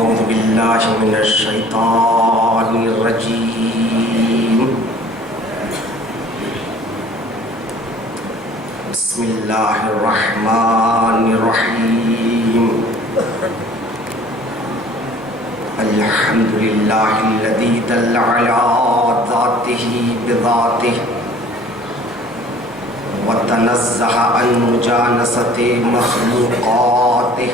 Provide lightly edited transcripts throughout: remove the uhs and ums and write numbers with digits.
أعوذ بالله من الشيطان الرجيم. بسم الله الرحمن الرحيم. الحمد لله الذي دل على ذاته بذاته وتنزه عن مجانسة مخلوقاته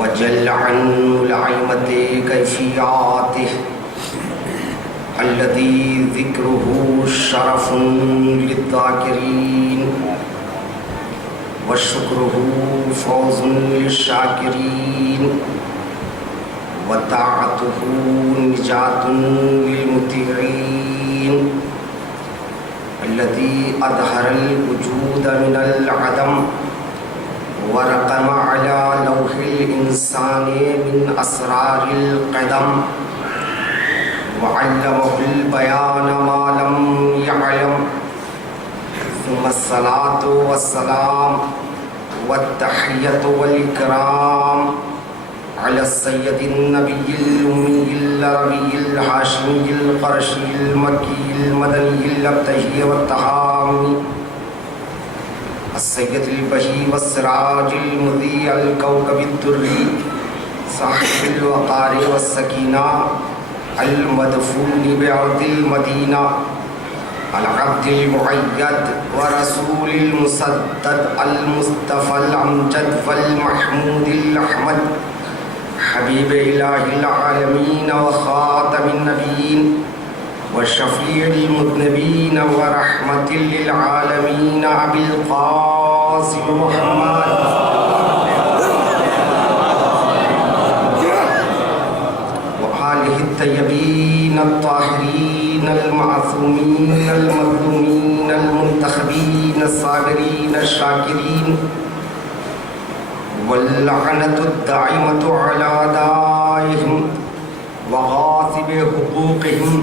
وجل عن ملائمة كيفياته الذي ذكره شرف للذاكرين وشكره فوز للشاكرين وطاعته نجاة للمطيعين الذي أظهر الوجود من العدم ورقم على لوح الإنسان من أسرار القدم وعلمه البيان ما لم يعلم. ثم الصلاة والسلام والتحية والإكرام على السيد النبي الأمي العربي الهاشمي القرشي المكي المدني الأبتهي والتهامي السيد البهي والسراج المضيء الكوكب الدري صاحب الوقار والسكينة المدفون بعرض المدينة العبد المؤيد ورسول المسدد المصطفى الأمجد والمحمود الأحمد حبيب إله العالمين وخاتم النبيين وشفيع المذنبين ورحمة للعالمين أبي القاسم محمد وآله الطيبين الطاهرين المعصومين المظلومين المنتخبين الصابرين الشاكرين واللعنة الدائمة على أعدائهم وغاصب حقوقهم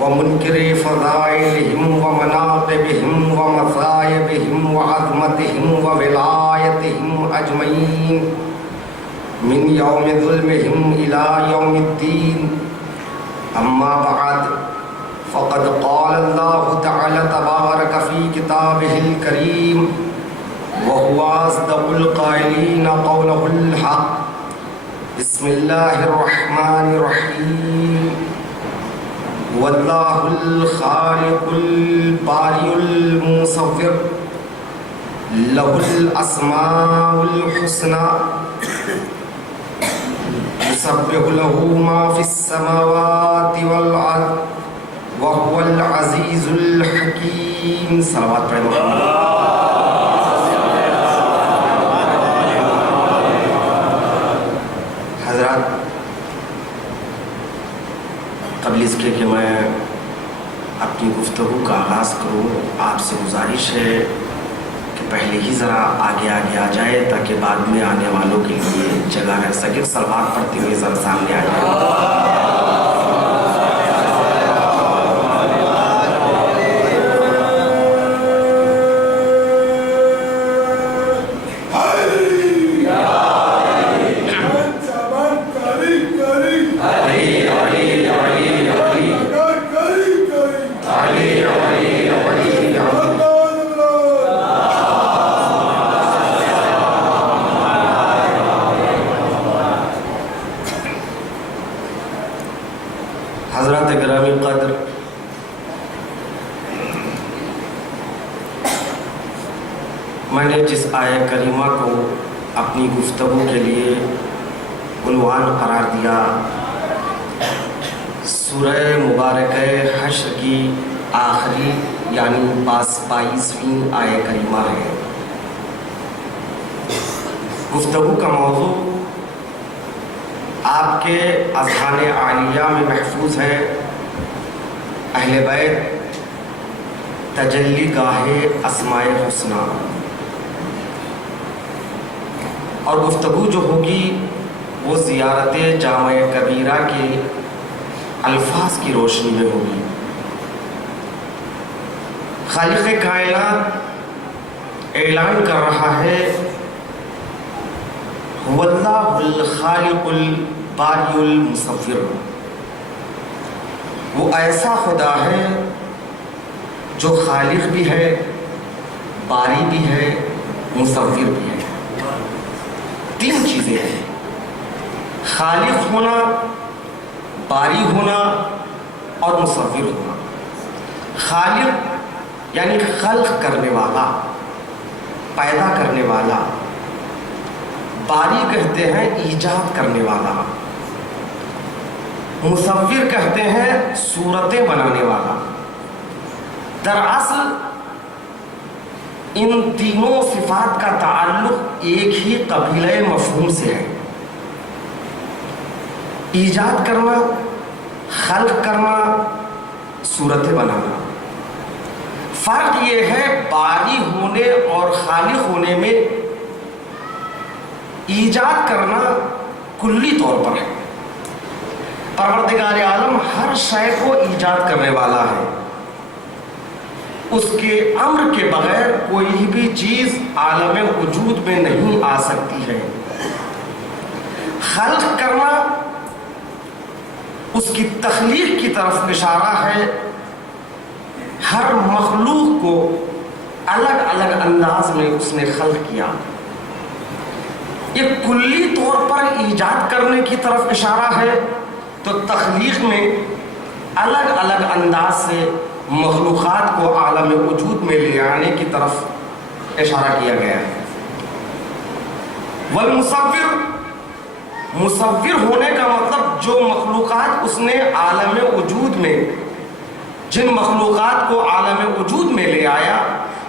ومنكر فضائلهم ومناقبهم ومصائبهم وعظمتهم وولايتهم أجمعين من يوم ظلمهم إلى يوم الدين. أما بعد فقد قال الله تعالى تبارك في كتابه الكريم وهو أصدق القائلين قوله الحق. بسم الله الرحمن الرحيم. والله الخالق البارئ المصور له الأسماء الحسنى يسبح له ما في السماوات والأرض وهو العزيز الحكيم. صلوات پر محمد. حضرات، قبل اس کے کہ میں اپنی گفتگو کا آغاز کروں، آپ سے گزارش ہے کہ پہلے ہی ذرا آگے آ جائے تاکہ بعد میں آنے والوں کے لیے جگہ رہ سکے. صلوات پڑھتے ہوئے ذرا سامنے آ جائے. حضرات گرامی قدر، میں نے جس آیہ کریمہ کو اپنی گفتگو کے لیے عنوان قرار دیا، سورہ مبارکہ حشر کی آخری یعنی 22ویں آیہ کریمہ ہے. گفتگو کا موضوع آپ کے اذہان عالیہ میں محفوظ ہے، اہل بیت تجلی گاہ اسماء حسنہ. اور گفتگو جو ہوگی وہ زیارت جامع کبیرہ کے الفاظ کی روشنی میں ہوگی. خالق کائنات اعلان کر رہا ہے هو اللہ الخالق الباری المصور، وہ ایسا خدا ہے جو خالق بھی ہے، باری بھی ہے، مصور بھی ہے۔ تین چیزیں ہیں، خالق ہونا، باری ہونا اور مصور ہونا۔ خالق یعنی خلق کرنے والا، پیدا کرنے والا، باری کہتے ہیں ایجاد کرنے والا، مصور کہتے ہیں صورتیں بنانے والا۔ دراصل ان تینوں صفات کا تعلق ایک ہی قبیلہ مفہوم سے ہے، ایجاد کرنا، خلق کرنا، صورتیں بنانا۔ فرق یہ ہے باری ہونے اور خالق ہونے میں، ایجاد کرنا کلی طور پر ہے، پروردگار عالم ہر شے کو ایجاد کرنے والا ہے، اس کے امر کے بغیر کوئی بھی چیز عالم وجود میں نہیں آ سکتی ہے۔ خلق کرنا اس کی تخلیق کی طرف اشارہ ہے، ہر مخلوق کو الگ الگ انداز میں اس نے خلق کیا۔ یہ کلی طور پر ایجاد کرنے کی طرف اشارہ ہے، تو تخلیق میں الگ الگ انداز سے مخلوقات کو عالم وجود میں لے آنے کی طرف اشارہ کیا گیا ہے۔ والمصور، مصور ہونے کا مطلب جو مخلوقات اس نے عالم وجود میں، جن مخلوقات کو عالم وجود میں لے آیا،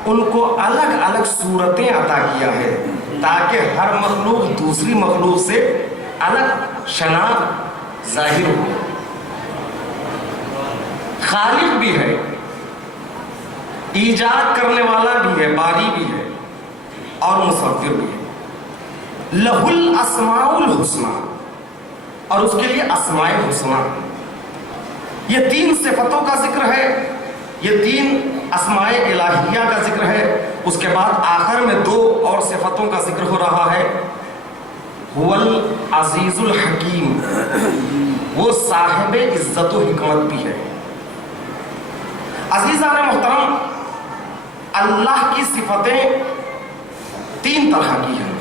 ان کو الگ الگ صورتیں عطا کیا ہے، تاکہ ہر مخلوق دوسری مخلوق سے الگ شناخت ظاہر ہو۔ خالق بھی ہے، ایجاد کرنے والا بھی ہے، باری بھی ہے اور مصور بھی ہے۔ لہ الاسماء الحسنی، اور اس کے لیے اسماء حسنی، یہ تین صفتوں کا ذکر ہے، یہ تین اسماء الہیہ کا ذکر ہے۔ اس کے بعد آخر میں دو اور صفتوں کا ذکر ہو رہا ہے۔ هو العزیز الحکیم، وہ صاحب عزت و حکمت بھی ہے۔ عزیزان محترم، اللہ کی صفتیں تین طرح کی ہیں،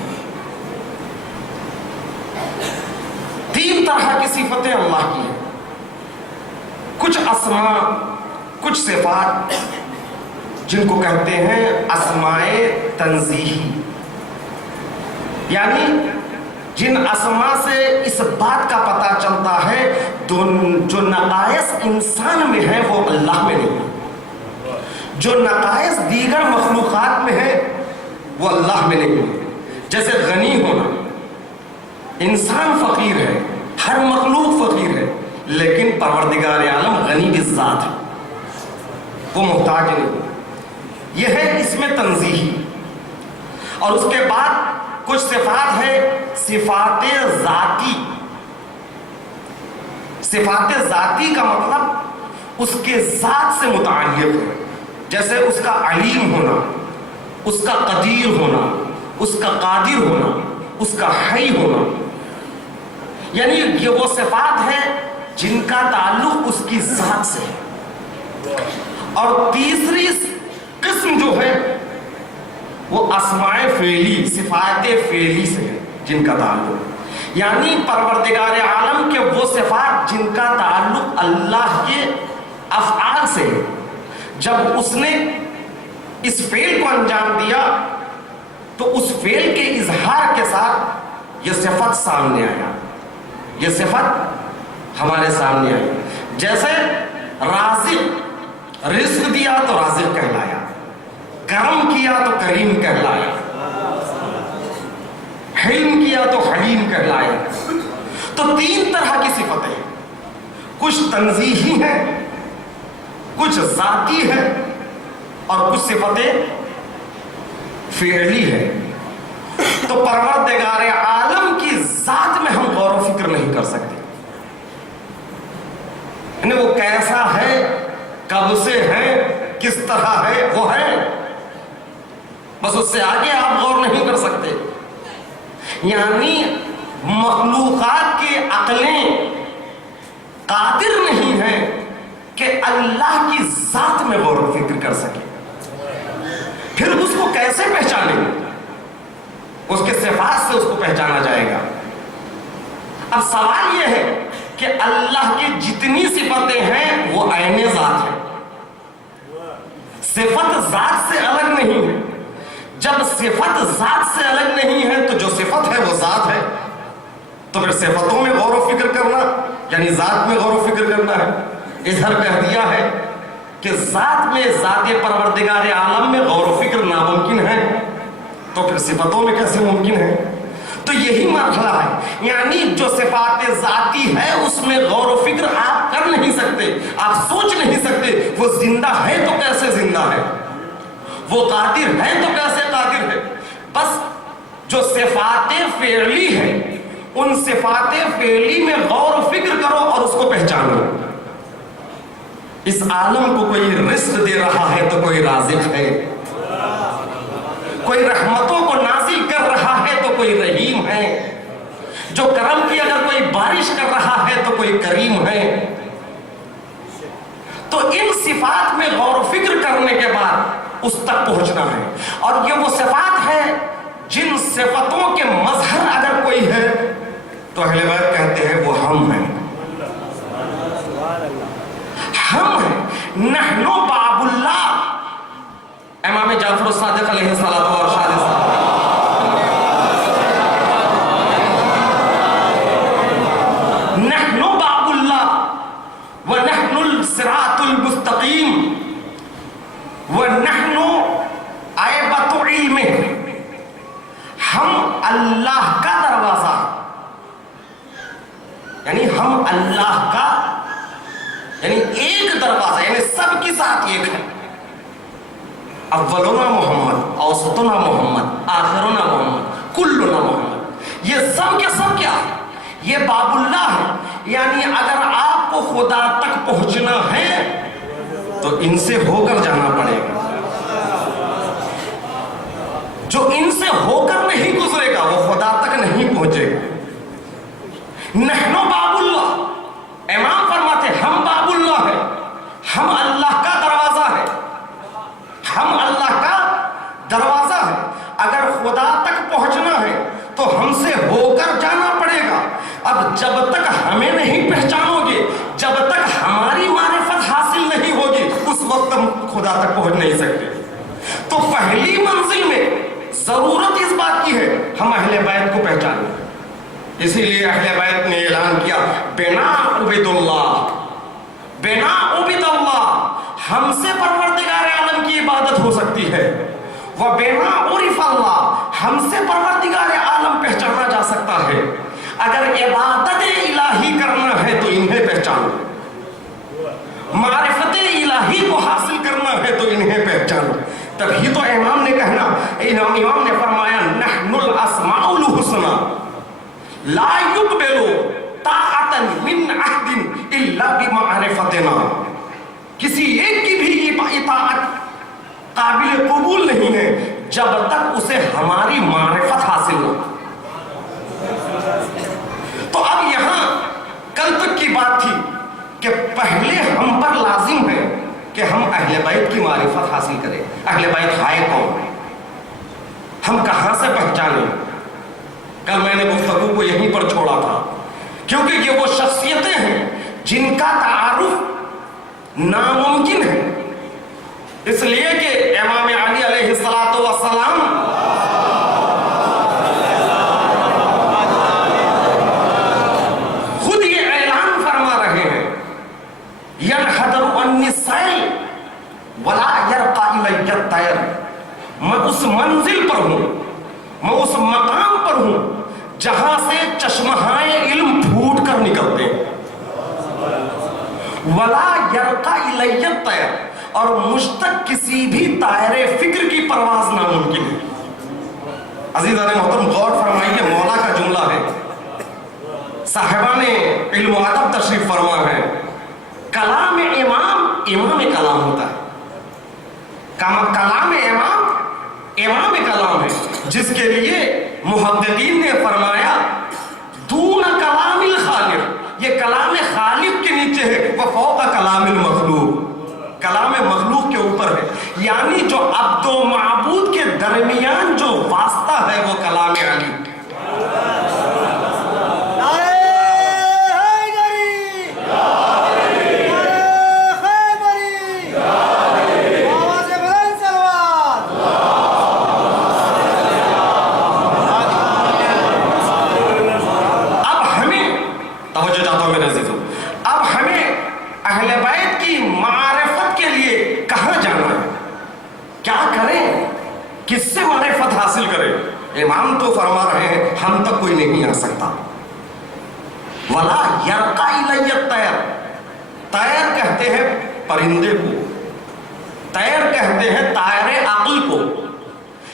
تین طرح کی صفتیں اللہ کی ہیں، کچھ اسماء، کچھ صفات جن کو کہتے ہیں اسماء تنزیہی، یعنی جن اسماء سے اس بات کا پتہ چلتا ہے جو نقائص انسان میں ہیں وہ اللہ میں نہیں، جو نقائص دیگر مخلوقات میں ہیں وہ اللہ میں نہیں۔ جیسے غنی ہونا، انسان فقیر ہے، ہر مخلوق فقیر ہے، لیکن پروردگار عالم غنی بالذات ہے، وہ محتاج نہیں۔ یہ ہے اس میں تنزیہی۔ اور اس کے بعد کچھ صفات ہے صفات ذاتی۔ صفات ذاتی کا مطلب اس کے ذات سے متعلق ہے، جیسے اس کا علیم ہونا، اس کا قدیر ہونا، اس کا قادر ہونا، اس کا حی ہونا، یعنی یہ وہ صفات ہے جن کا تعلق اس کی ذات سے ہے۔ اور تیسری قسم جو ہے وہ اسماء فعلی، صفات فعلی سے ہے جن کا تعلق، یعنی پروردگار عالم کے وہ صفات جن کا تعلق اللہ کے افعال سے ہے۔ جب اس نے اس فعل کو انجام دیا تو اس فعل کے اظہار کے ساتھ یہ صفت سامنے آیا، یہ صفت ہمارے سامنے آئی۔ جیسے رازق، رزق دیا تو رازق کہلایا، کرم کیا تو کریم کہلایا، حلم کیا تو حلیم کہلایا۔ تو تین طرح کی صفتیں، کچھ تنزیہی ہیں، کچھ ذاتی ہے، اور کچھ صفتیں فعلی ہے۔ تو پروردگار عالم کی ذات میں ہم غور و فکر نہیں کر سکتے، یعنی وہ کیسا ہے، کب سے ہے، کس طرح ہے، وہ ہے، بس اس سے آگے آپ غور نہیں کر سکتے۔ یعنی مخلوقات کی عقلیں قادر نہیں ہیں کہ اللہ کی ذات میں غور و فکر کر سکے. پھر اس کو کیسے پہچانیں گے؟ اس کے صفات سے اس کو پہچانا جائے گا. اب سوال یہ ہے کہ اللہ کی جتنی صفتیں ہیں وہ عین ذات ہے. صفت ذات سے الگ نہیں ہے. جب صفت ذات سے الگ نہیں ہے تو جو صفت ہے وہ ذات ہے. تو پھر صفتوں میں غور و فکر کرنا یعنی ذات میں غور و فکر کرنا ہے. اظہار کہہ دیا ہے کہ ذات میں ذات پروردگار عالم میں غور و فکر ناممکن ہے تو پھر صفتوں میں کیسے ممکن ہے؟ تو یہی مرحلہ ہے. یعنی جو صفات ذاتی ہے اس میں غور و فکر آپ کر نہیں سکتے, آپ سوچ نہیں سکتے. وہ زندہ ہے تو کیسے زندہ ہے, وہ قادر ہے تو کیسے قادر ہے. بس جو صفات فعلی ہیں ان صفات فعلی میں غور و فکر کرو اور اس کو پہچانو. اس عالم کو کوئی رزق دے رہا ہے تو کوئی رازق ہے, کوئی رحمتوں کو نازل کر رہا ہے تو کوئی رحیم ہے, جو کرم کی اگر کوئی بارش کر رہا ہے تو کوئی کریم ہے. تو ان صفات میں غور و فکر کرنے کے بعد اس تک پہنچنا ہے. اور یہ وہ صفات ہے جن صفتوں کے مظہر اگر کوئی ہے تو اہل بیت کہتے ہیں وہ ہم ہیں. ہم ہیں نحن باب اللہ. امام جعفر الصادق علیہ الصلوۃ والسلام نحن باب اللہ ونحن الصراط المستقیم ونحن عیبۃ علمہ. ہم اللہ کا دروازہ یعنی ہم اللہ کا یعنی ایک دروازہ یعنی سب کی ساتھ ایک ہے. اولنا محمد, اوسطنا محمد, آخرنا محمد, کلنا محمد. یہ سب کے سب کیا ہے؟ یہ باب اللہ ہے. یعنی اگر آپ کو خدا تک پہنچنا ہے تو ان سے ہو کر جانا پڑے گا. جو ان سے ہو کر نہیں گزرے گا وہ خدا تک نہیں پہنچے گا. نحن باب اللہ. امام فرماتے ہم باب اللہ ہے, ہم اللہ کا دروازہ ہے, ہم اللہ کا دروازہ ہے. اگر خدا تک پہنچنا ہے تو ہم سے ہو کر جانا پڑے گا. اب جب تک ہمیں نہیں پہچانو گے, جب تک ہماری معرفت حاصل نہیں ہوگی, اس وقت ہم خدا تک پہنچ نہیں سکتے. تو پہلی منزل میں ضرورت اس بات کی ہے ہم اہل بیت کو پہچانیں. اسی لیے اہل بیت نے اعلان کیا بنا عبد اللہ, بنا عبد اللہ, ہم سے پروردگار عالم کی عبادت ہو سکتی ہے. وہ بنا عرف اللہ, ہم سے پروردگار عالم پہچانا جا سکتا ہے. اگر عبادت الہی کرنا ہے تو انہیں پہچانو, معرفت الہی کو حاصل کرنا ہے تو انہیں پہچانو. تبھی تو امام نے کہنا, امام نے فرمایا نحن الاسماء الحسنى لا يقبل طاعة من عهد الا بمعرفتنا. کسی ایک کی بھی اطاعت قابل قبول نہیں ہے جب تک اسے ہماری معرفت حاصل نہ. تو اب یہاں کل تک کی بات تھی کہ پہلے ہم پر لازم ہے کہ ہم اہل بیت کی معرفت حاصل کریں. اہل بیت ہے کون, ہم کہاں سے پہچانیں. کل میں نے گفتگو کو یہیں پر چھوڑا تھا کیونکہ یہ وہ شخصیتیں ہیں جن کا تعارف ناممکن ہے. اس لیے کہ امام علی علیہ السلام خود یہ اعلان فرما رہے ہیں ينحدر عني السیل ولا يرقى الی الطیر. میں اس منزل پر ہوں, میں اس مقام پر ہوں جہاں سے چشمہائے علم پھوٹ کر نکلتے ہیں. ولا یرقى الی الطیر, اور مجھ تک کسی بھی طائر فکر کی پرواز ناممکن ہے. عزیزان محترم غور فرمائیے, مولا کا جملہ ہے, صاحبان علم و ادب تشریف فرما ہے. کلام امام کلام ہوتا ہے, کلام امام کلام ہے, جس کے لیے محققین نے فرمایا دون کلام الخالق، یہ کلام خالق کے نیچے ہے، وہ فوق کلام المخلوق، کلام مخلوق کے اوپر ہے، یعنی جو عبد و معبود کے درمیان جو واسطہ ہے وہ کلام علی۔ کس سے معرفت حاصل کرے؟ امام تو فرما رہے ہیں ہم تک کوئی نہیں آ سکتا۔ ولا یرقا الی الطیر، طیر کہتے ہیں پرندے کو، طیر کہتے ہیں طائر عقل کو،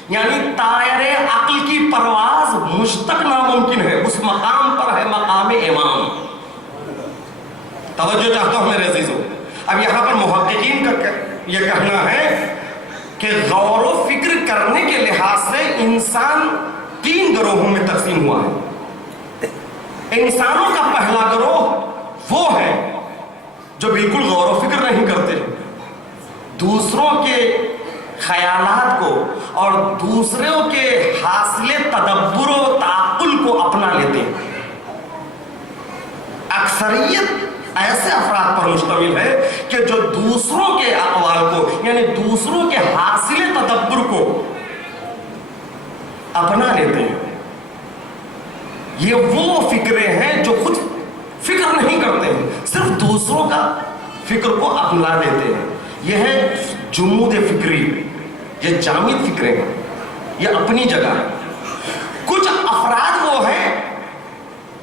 یعنی طائر عقل کی پرواز مجھ تک ناممکن ہے، اس مقام پر ہے مقام امام۔ توجہ چاہتا ہوں میرے عزیزوں، اب یہاں پر محققین کا یہ کہنا ہے کہ غور و فکر کرنے کے لحاظ سے انسان 3 گروہوں میں تقسیم ہوا ہے۔ انسانوں کا پہلا گروہ وہ ہے جو بالکل غور و فکر نہیں کرتے، دوسروں کے خیالات کو اور دوسروں کے حاصل تدبر و تعقل کو اپنا لیتے ہیں۔ اکثریت ایسے افراد پر مشتمل ہے کہ جو دوسروں کے اقوال کو یعنی دوسروں کے حاصل تدبر کو اپنا لیتے ہیں۔ یہ وہ فکرے ہیں جو خود فکر نہیں کرتے ہیں، صرف دوسروں کا فکر کو اپنا لیتے ہیں۔ یہ ہے جمود فکری، یہ جامد فکرے ہیں، یہ اپنی جگہ ہے۔ کچھ افراد وہ ہیں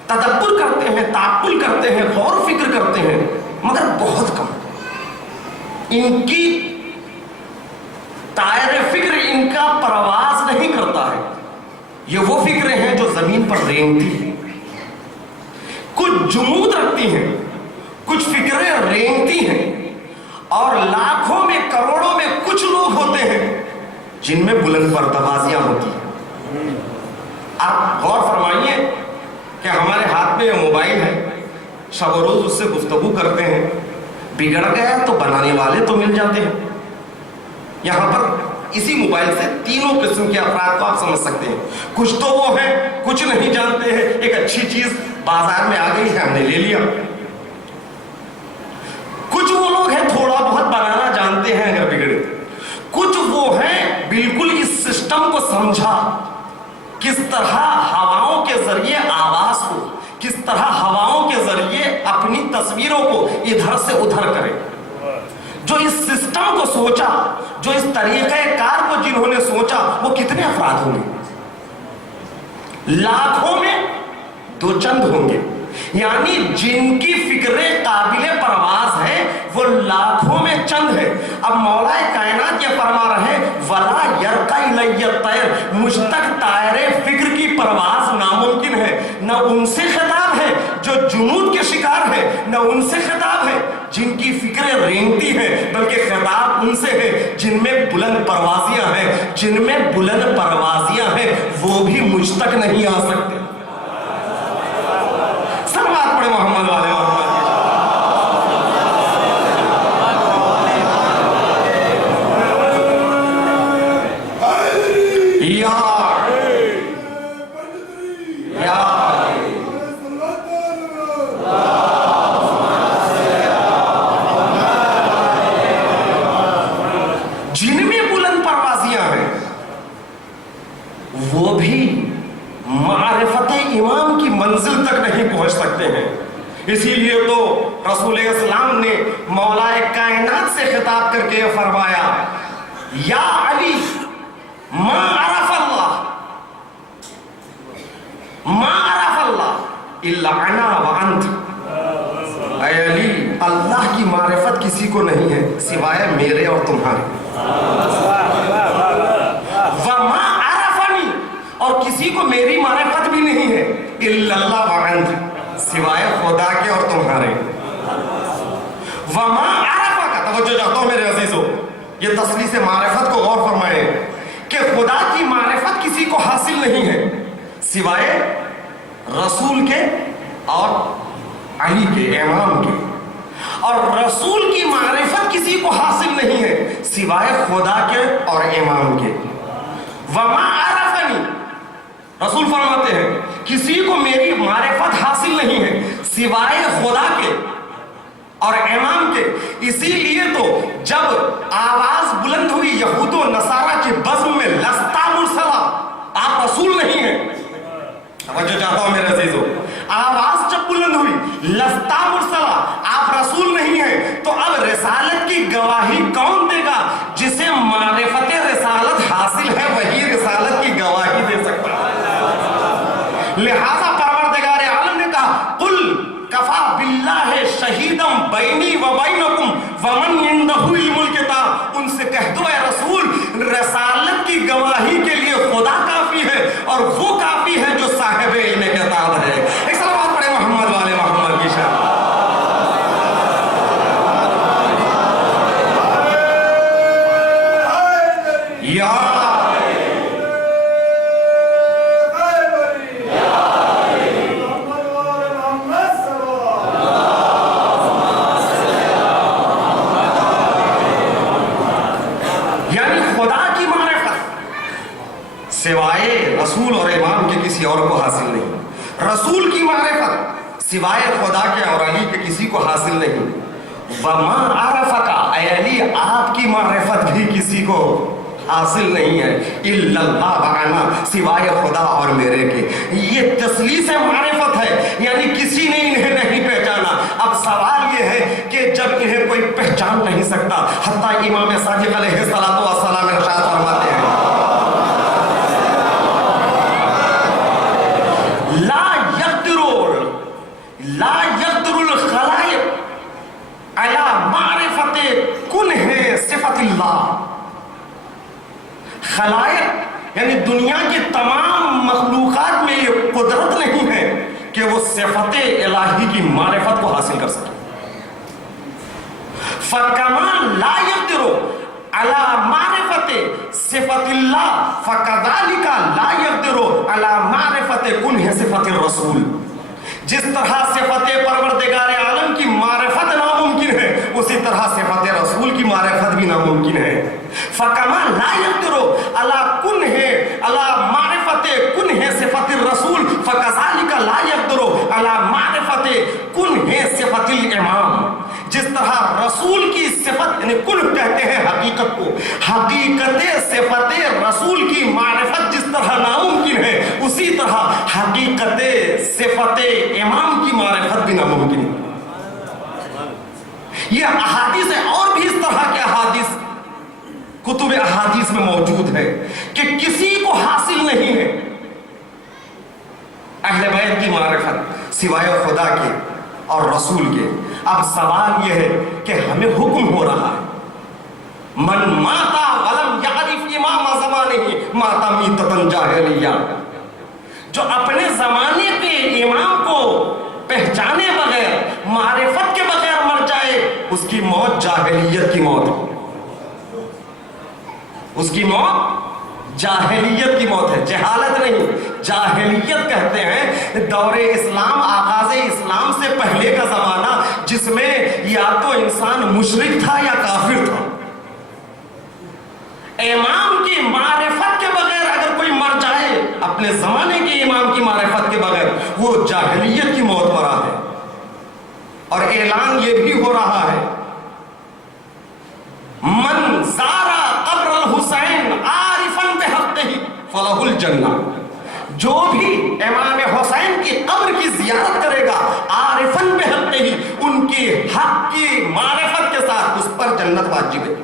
تدبر کرتے ہیں، تعقل کرتے ہیں، غور و فکر کرتے ہیں، مگر بہت کم۔ ان کی طائر فکر ان کا پرواز نہیں کرتا ہے، یہ وہ فکریں ہیں جو زمین پر رینگتی ہیں۔ کچھ جمود رکھتی ہیں، کچھ فکریں رینگتی ہیں، اور لاکھوں میں کروڑوں میں کچھ لوگ ہوتے ہیں جن میں بلند پروازیاں ہوتی ہیں۔ آپ غور فرمائیے کہ ہمارے ہاتھ میں موبائل ہے، شب و روز اس سے گفتگو کرتے ہیں، بگڑ گیا تو بنانے والے تو مل جاتے ہیں۔ یہاں پر اسی موبائل سے 3 قسم کے افراد کو آپ سمجھ سکتے ہیں۔ کچھ تو وہ ہیں کچھ نہیں جانتے ہیں، ایک اچھی چیز بازار میں آ گئی ہے ہم نے لے لیا۔ کچھ وہ لوگ ہیں تھوڑا بہت بنانا جانتے ہیں اگر بگڑے۔ کچھ وہ ہیں بالکل اس سسٹم کو سمجھا، کس طرح ہواؤں کے ذریعے آواز کو، کس طرح ہواؤں کے ذریعے اپنی تصویروں کو ادھر سے ادھر کرے۔ جو اس سسٹم کو سوچا، جو اس طریقہ کار کو جنہوں نے سوچا، وہ کتنے افراد ہوں گے؟ لاکھوں میں 2 چند ہوں گے، یعنی جن کی فکریں قابل پرواز ہے وہ لاکھوں میں چند ہے۔ اب مولا کائنات یہ فرما رہے ہیں وَلَا يَرْقَ إِلَيَّ الطَّيْرُ، مجھ تک طائر فکر کی پرواز ناممکن ہے۔ نہ ان سے خطاب ہے جو جنود کے شکار ہے، نہ ان سے خطاب ہے جن کی فکریں رینگتی ہیں، بلکہ خطاب ان سے ہے جن میں بلند پروازیاں ہیں۔ جن میں بلند پروازیاں ہیں وہ بھی مجھ تک نہیں آ سکتے۔ سلوات پڑھے محمد والے محمد۔ جن میں بلند پروازیاں ہیں وہ بھی معرفت امام کی منزل تک نہیں پہنچ سکتے ہیں۔ اسی لیے تو رسول اسلام نے مولا کائنات سے خطاب کر کے فرمایا یا علی ما عرف اللہ الا انا وانت، اے علی اللہ کی معرفت کسی کو نہیں ہے سوائے میرے اور تمہارے۔ وما عرفنی، اور کسی کو میری معرفت بھی نہیں ہے الا اللہ وانت، سوائے خدا کے اور تمہارے۔ وما عرفہ کا توجہ چاہتا ہوں میرے عزیزوں، یہ تسلیث معرفت کو غور فرمائیں کہ خدا کی معرفت کسی کو حاصل نہیں ہے سوائے رسول کے اور علی کے، امام کے. اور رسول کی معرفت کسی کو حاصل نہیں ہے سوائے خدا کے اور امام کے. وما عرفنی، رسول فرماتے ہیں کسی کو میری معرفت حاصل نہیں ہے سوائے خدا کے اور امام کے. اسی لیے تو جب آواز بلند ہوئی یہود و نصارہ کے بزم میں لستا مرسلا، آپ رسول نہیں ہیں. توجہ چاہتا ہوں میرے عزیزو، آواز جب بلند ہوئی لستا مرسلا، آپ رسول نہیں ہیں، تو اب رسالت کی گواہی کون دے گا؟ جسے معرفت رسالت حاصل ہے وہی رسالت کی گواہی دے سکتا ہے. لہذا پروردگار عالم نے کہا قل کفا باللہ شہیدم بینی و بینکم ومن عندہ علم الکتاب. ان سے کہہ دو اے رسول، رسالت کی گواہی کے لیے خدا کافی ہے اور وہ کافی ہے جو صاحب علم کتاب ہے. ایک صلوات پڑھے محمد والے محمد کی شان. یا سوائے رسول اور امام کے کسی اور کو حاصل نہیں. رسول کی معرفت سوائے خدا کے اور علی کے کسی کو حاصل نہیں. وما عرفک، اے علی آپ کی معرفت بھی کسی کو حاصل نہیں ہے الا اللہ وعنا، سوائے خدا اور میرے کے. یہ تسلیث معرفت ہے، یعنی کسی نے انہیں نہیں پہچانا. اب سوال یہ ہے کہ جب انہیں کوئی پہچان نہیں سکتا، حتیٰ امام صادق علیہ السلام ارشاد فرماتے ہیں لا يقدر الخلائق على معرفت کنہ صفت اللہ. خلائق یعنی دنیا کی تمام مخلوقات میں یہ قدرت نہیں ہے کہ وہ صفت الہی کی معرفت کو حاصل کر سکے. فَكَمَا لَا يَقْدِرُ عَلَى مَعْرِفَةِ صِفَةِ اللَّهِ فَكَذَلِكَ لَا يَقْدِرُ عَلَى مَعْرِفَةِ كُنْهِ صِفَةِ الرَّسُولِ. جس طرح صفت پروردگار عالم کی معرفت ناممکن ہے، اسی طرح صفت رسول کی معرفت بھی ناممکن ہے. فَكَمَا لَا يَقْدِرُ عَلَى كُنْهِ عَلَى مَعْرِفَةِ كُنْهِ صِفَةِ الرَّسُولِ فَكَذَلِكَ لَا يَقْدِرُ عَلَى مَعْرِفَةِ كُنْهِ صِفَةِ الْإِمَامِ. جس طرح رسول کی صفت یعنی کنہ کہتے ہیں حقیقت کو، حقیقت صفت رسول کی معرفت جس طرح ناممکن ہے، اسی طرح حقیقت صفت امام کی معرفت بھی ناممکن ہے. یہ احادیث ہے، اور بھی اس طرح کے احادیث کتب احادیث میں موجود ہے کہ کسی کو حاصل نہیں ہے اہل بیت کی معرفت سوائے خدا کے اور رسول کے. اب سوال یہ ہے کہ ہمیں حکم ہو رہا ہے من ماتا ولم یعرف امام زمانہ ماتا میتۃ جاہلیہ. جو اپنے زمانے کے امام کو پہچانے بغیر، معرفت کے بغیر مر جائے، اس کی موت جاہلیت کی موت ہے. اس کی موت جاہلیت کی موت ہے، جہالت نہیں، جاہلیت کہتے ہیں دور اسلام، آغاز اسلام سے پہلے کا زمانہ جس میں یا تو انسان مشرک تھا یا کافر تھا. امام کی معرفت کے بغیر اگر کوئی مر جائے اپنے زمانے کے امام کی معرفت کے بغیر، وہ جاہلیت کی موت مرا ہے. اور اعلان یہ بھی ہو رہا ہے من زارا قبر الحسین عارفا بحقہ فلہ الجنہ. جو بھی امام حسین کی قبر کی زیارت کرے گا عارفا بحقہ، ان کی حق کی معرفت کے ساتھ، اس پر جنت واجب ہے.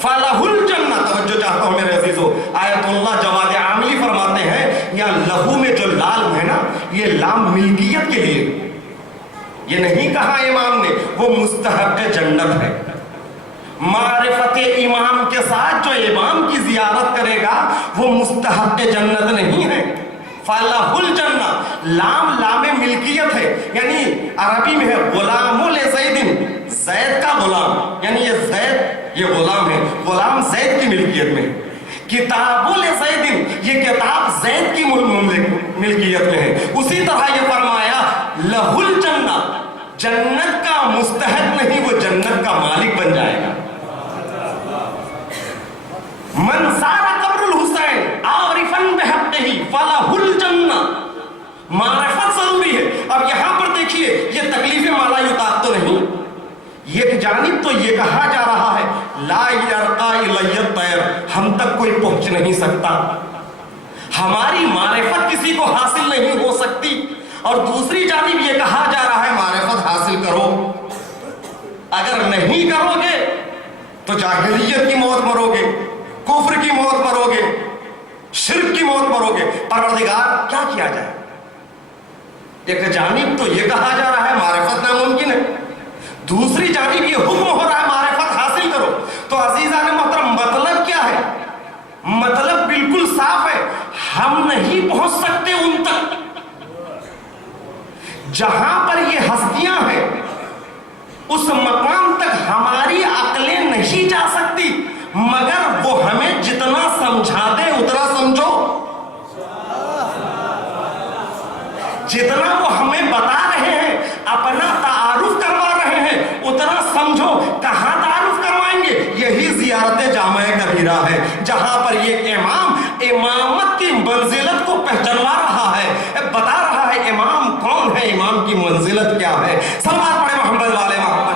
فلہ الجنہ. توجہ چاہتا ہوں میرے عزیزو، آیت اللہ جواد عاملی فرماتے ہیں یا لہو میں جو لام ہے نا، یہ لام ملکیت کے لیے، یہ نہیں کہا امام نے، وہ مستحق جنت ہے. معرفت امام کے ساتھ جو امام کی زیارت کرے گا وہ مستحق جنت نہیں ہے. فَلَهُ الْجَنَّةُ لام لام ملکیت ہے، یعنی عربی میں ہے غلام لزید، زید کا غلام، یعنی یہ زید یہ غلام ہے، غلام زید کی ملکیت میں. کتاب لزید، یہ کتاب زید کی ملکیت میں ہے. اسی طرح یہ فرمایا لہ الجنہ، جنت کا مستحق نہیں، وہ جنت کا مالک بن جائے گا. من سارا قبر الحسین عارفا بحقہ فلہ الجنہ. معرفت ضروری ہے. اب یہاں پر دیکھیے یہ تکلیف مالا یطاق تو نہیں. ایک جانب تو یہ کہا جا رہا ہے لا یرقا الی الطیر، ہم تک کوئی پہنچ نہیں سکتا، ہماری معرفت کسی کو حاصل نہیں ہو سکتی. اور دوسری جانب یہ کہا جا رہا ہے معرفت حاصل کرو، اگر نہیں کرو گے تو جاہلیت کی موت مرو گے، کفر کی موت مرو گے، شرک کی موت مرو گے. پروردگار کیا کیا جائے؟ ایک جانب تو یہ کہا جا رہا ہے معرفت ناممکن ہے، دوسری جانب یہ حکم ہو رہا ہے معرفت حاصل کرو. تو عزیزان محترم مطلب کیا ہے؟ مطلب بالکل صاف ہے، ہم نہیں پہنچ سکتے ان تک جہاں پر یہ ہستیاں ہیں. اس مقام تک ہماری عقلیں نہیں جا سکتی، مگر وہ ہمیں جتنا سمجھا دے اتنا سمجھو، جتنا وہ ہمیں بتا رہے ہیں، اپنا تعارف کروا رہے ہیں، اتنا سمجھو. کہاں تعارف کروائیں گے؟ یہی زیارت جامع کبیرہ ہے، جہاں پر یہ امام امامت کی منزلت کو پہچانوا رہا ہے، بتا رہا ہے امام کون ہے، امام کی منزلت کیا ہے. صلوات پڑھے محمد والے محمد.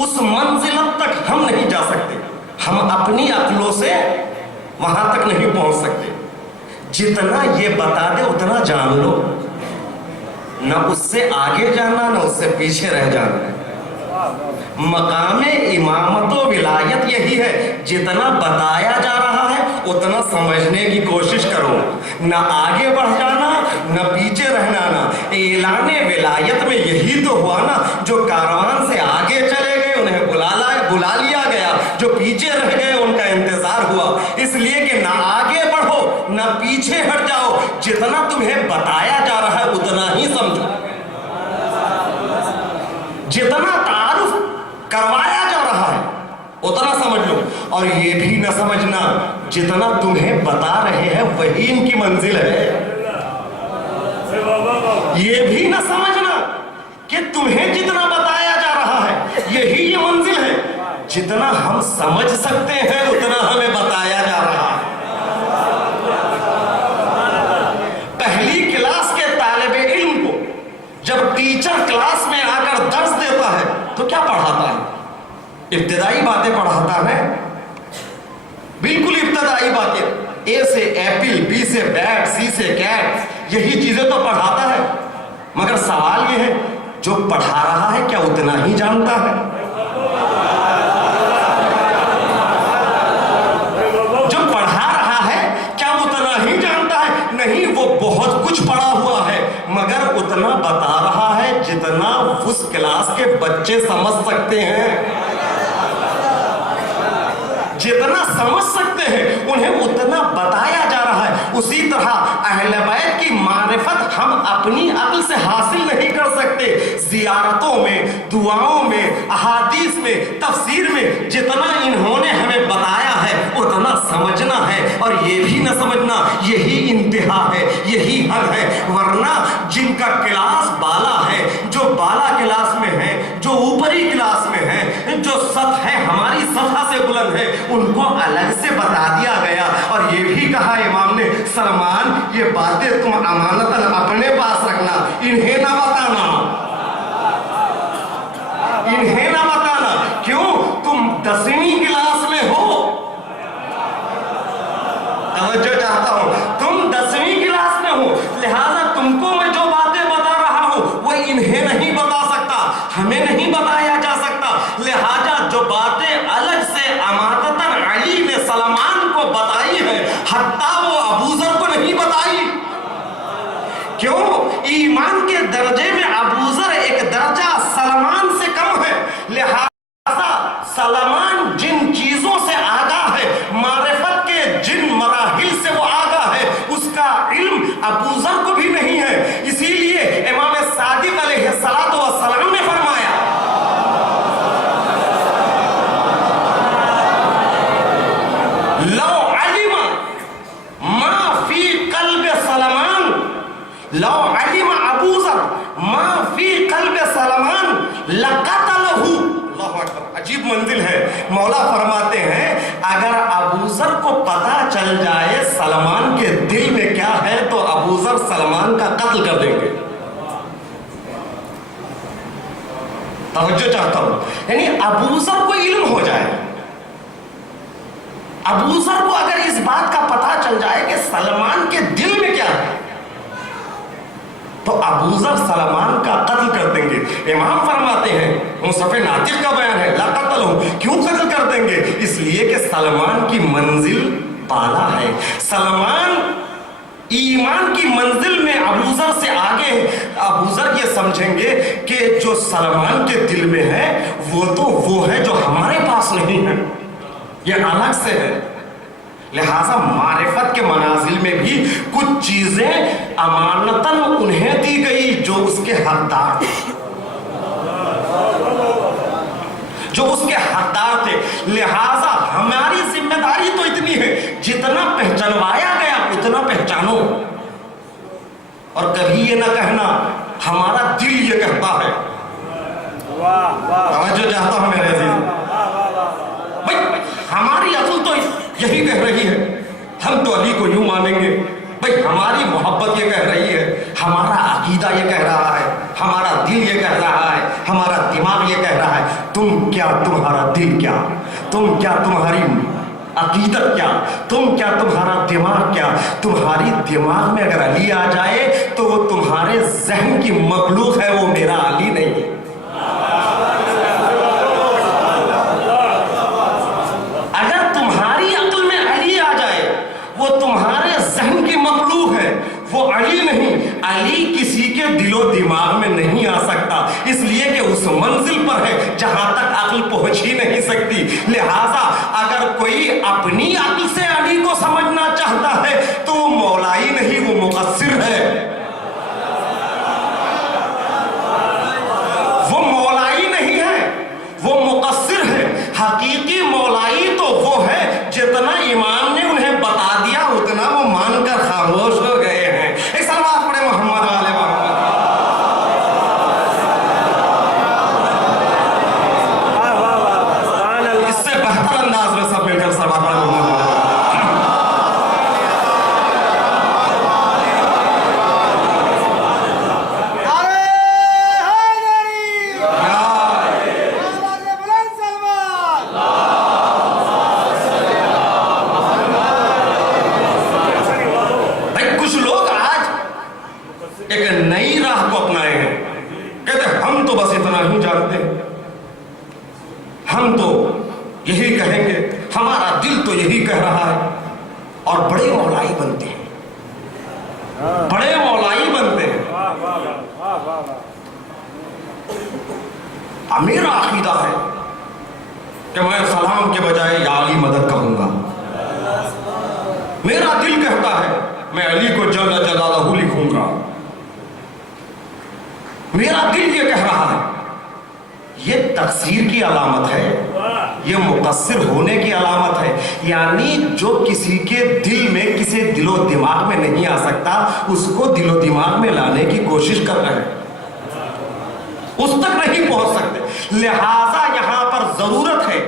اس منزلت تک ہم نہیں جا سکتے، ہم اپنی عقلوں سے وہاں تک نہیں پہنچ سکتے. جتنا یہ بتا دے اتنا جان لو، نہ اس سے آگے جانا نہ اس سے پیچھے رہ جانا. مقام امامت و ولایت یہی ہے، جتنا بتایا جا رہا ہے اتنا سمجھنے کی کوشش کرو، نہ آگے بڑھ جانا نہ پیچھے رہ جانا. اعلان ولایت میں یہی تو ہوا نا، جو کاروان سے آگے چلے گئے انہیں بلا لیا گیا، جو پیچھے رہ گئے ان کا انتظار ہوا. اس لیے کہ نہ آگے بڑھو نہ پیچھے ہٹ جاؤ، جتنا تمہیں بتایا جا رہا ہے اتنا ہی سمجھو، جتنا تعارف کروایا جا رہا ہے اتنا سمجھ لو. اور یہ بھی نہ سمجھنا جتنا تمہیں بتا رہے ہیں وہی ان کی منزل ہے. یہ بھی نہ سمجھنا کہ تمہیں جتنا بتایا جا رہا ہے یہی یہ منزل ہے. جتنا ہم سمجھ سکتے ہیں اتنا ہمیں بتایا جا رہا ہے. پہلی کلاس کے طالب علم کو جب ٹیچر کلاس میں آ کر درس دیتا ہے تو کیا پڑھاتا ہے؟ ابتدائی باتیں پڑھاتا ہے، بالکل ابتدائی باتیں، اے سے ایپل، بی سے بیٹ، سی سے کیٹ، یہی چیزیں تو پڑھاتا ہے. مگر سوال یہ ہے جو پڑھا رہا ہے کیا اتنا ہی جانتا ہے؟ جو پڑھا رہا ہے کیا اتنا ہی جانتا ہے؟ نہیں، وہ بہت کچھ پڑھا ہوا ہے مگر اتنا بتا رہا ہے جتنا اس کلاس کے بچے سمجھ سکتے ہیں. جتنا سمجھ سکتے ہیں انہیں اتنا بتایا جا رہا ہے. اسی طرح اہل بیت کی معرفت ہم اپنی عقل سے حاصل نہیں کر سکتے. زیارتوں میں، دعاؤں میں، احادیث میں، تفسیر میں جتنا انہوں نے ہمیں بتایا ہے اتنا سمجھنا ہے. اور یہ بھی نہ سمجھنا یہی انتہا ہے، یہی حد ہے. ورنہ جن کا کلاس بالا ہے، جو بالا کلاس میں ہے، جو اوپری کلاس میں ہے، جو سطح ہے ہماری سطح سے بلند ہے، ان کو الگ سے بتا دیا گیا. اور یہ بھی کہا امام نے سلمان یہ باتیں تم امانتاً اپنے پاس رکھنا، انہیں نہ بتانا، انہیں نہ بتانا. کیوں؟ تم 10ویں کلاس میں ہو. توجہ چاہتا ہوں، تم 10ویں کلاس میں ہو، لہذا تم کو میں جو باتیں بتا رہا ہوں وہ انہیں نہیں بتا سکتا، ہمیں نہیں بتایا جا سکتا. لہذا جو باتیں الگ سے امانتاً علی نے سلمان کو بتائی ہے حتیٰ وہ ابوذر کو نہیں بتائی. کیوں؟ ایمان کے درجے میں ابوذر ایک درجہ سلمان سے کم ہے. لہذا سلمان جن چیزوں سے آگاہ ہے، معرفت کے جن مراحل سے وہ آگاہ ہے، اس کا علم ابوذر کو بھی نہیں ہے. اسی لیے امام صادق علیہ السلام نے فرمایا لو علم ما فی قلب سلمان، لو علم ابوذر ما فی قلب سلمان لقتلہ. اللہ اکبر، عجیب منزل ہے. مولا فرماتے ہیں اگر ابوذر کو پتہ چل جائے سلمان کے دل میں کیا ہے تو ابوذر سلمان کا قتل کر دیں گے. توجہ چاہتا ہوں، یعنی ابوذر کو علم ہو جائے، ابوذر کو اگر اس بات کا پتہ چل جائے کہ سلمان کے دل میں کیا ہے تو ابوذر سلمان کا قتل کر دیں گے. امام فرماتے ہیں، مصحف ناطق کا بیان ہے، لا قتلہ. کیوں قتل کر دیں گے؟ اس لیے کہ سلمان کی منزل بالا ہے. سلمان ایمان کی منزل میں ابوذر سے آگے ہے. ابوذر یہ سمجھیں گے کہ جو سلمان کے دل میں ہے وہ تو وہ ہے جو ہمارے پاس نہیں ہے، یہ الگ سے ہے. لہذا معرفت کے منازل میں بھی کچھ چیزیں امانتاً انہیں دی گئی جو اس کے حقدار تھے، جو اس کے حقدار تھے. لہذا ہماری ذمہ داری تو اتنی ہے، جتنا پہچانوایا گیا اتنا پہچانو، اور کبھی یہ نہ کہنا ہمارا دل یہ کہتا ہے. توجہ چاہتا ہوں میرے عزیز، بھائی ہماری عقل تو یہی کہہ رہی ہے، ہم تو علی کو یوں مانیں گے. بھائی ہماری محبت یہ کہہ رہی ہے، ہمارا عقیدہ یہ کہہ رہا ہے، ہمارا دل یہ کہہ رہا ہے، ہمارا دماغ یہ کہہ رہا ہے. تم کیا، تمہارا دل کیا، تم کیا، تمہاری عقیدت کیا، تم کیا، تمہارا دماغ کیا. تمہاری دماغ میں اگر علی آ جائے تو وہ تمہارے ذہن کی مخلوق ہے، وہ میرا علی نہیں ہے. اگر تمہاری عقل میں علی آ جائے وہ تمہارے ذہن کی مخلوق ہے، وہ علی نہیں. علی کسی کے دل و دماغ میں نہیں آ سکتا، اس لیے کہ اس منزل پر ہے جہاں تک عقل پہنچ ہی نہیں سکتی. لہذا اگر کوئی اپنی عقل سے علی کو سمجھنا چاہتا ہے تو وہ مولائی نہیں، وہ مقصر ہے. وہ مولائی نہیں ہے، وہ مقصر ہے. حقیقی مولائی تو وہ ہے جتنا امام نے انہیں بتا دیا اتنا وہ مان کر خاموش ہو گئے ہیں. ایک سلوات پڑھے محمد والے محمد. اس سے بہتر انداز میں سب مل کر سلوات پڑھے محمد والے. ایک نئی راہ کو اپنائے ہیں، کہتے ہیں ہم تو بس اتنا ہی جانتے ہیں، ہم تو یہی کہیں گے، ہمارا دل تو یہی کہہ رہا ہے. اور بڑے مولائی بنتے ہیں، بڑے مولائی بنتے ہیں. میرا عقیدہ ہے کہ میں سلام کے بجائے یا علی مدد کہوں گا. میرا دل کہتا ہے میں علی کو جل جلالہ لکھوں گا. میرا دل یہ کہہ رہا ہے. یہ تقصیر کی علامت ہے، یہ مقصر ہونے کی علامت ہے. یعنی جو کسی کے دل میں، کسی دل و دماغ میں نہیں آ سکتا اس کو دل و دماغ میں لانے کی کوشش کر رہے ہیں، اس تک نہیں پہنچ سکتے. لہذا یہاں پر ضرورت ہے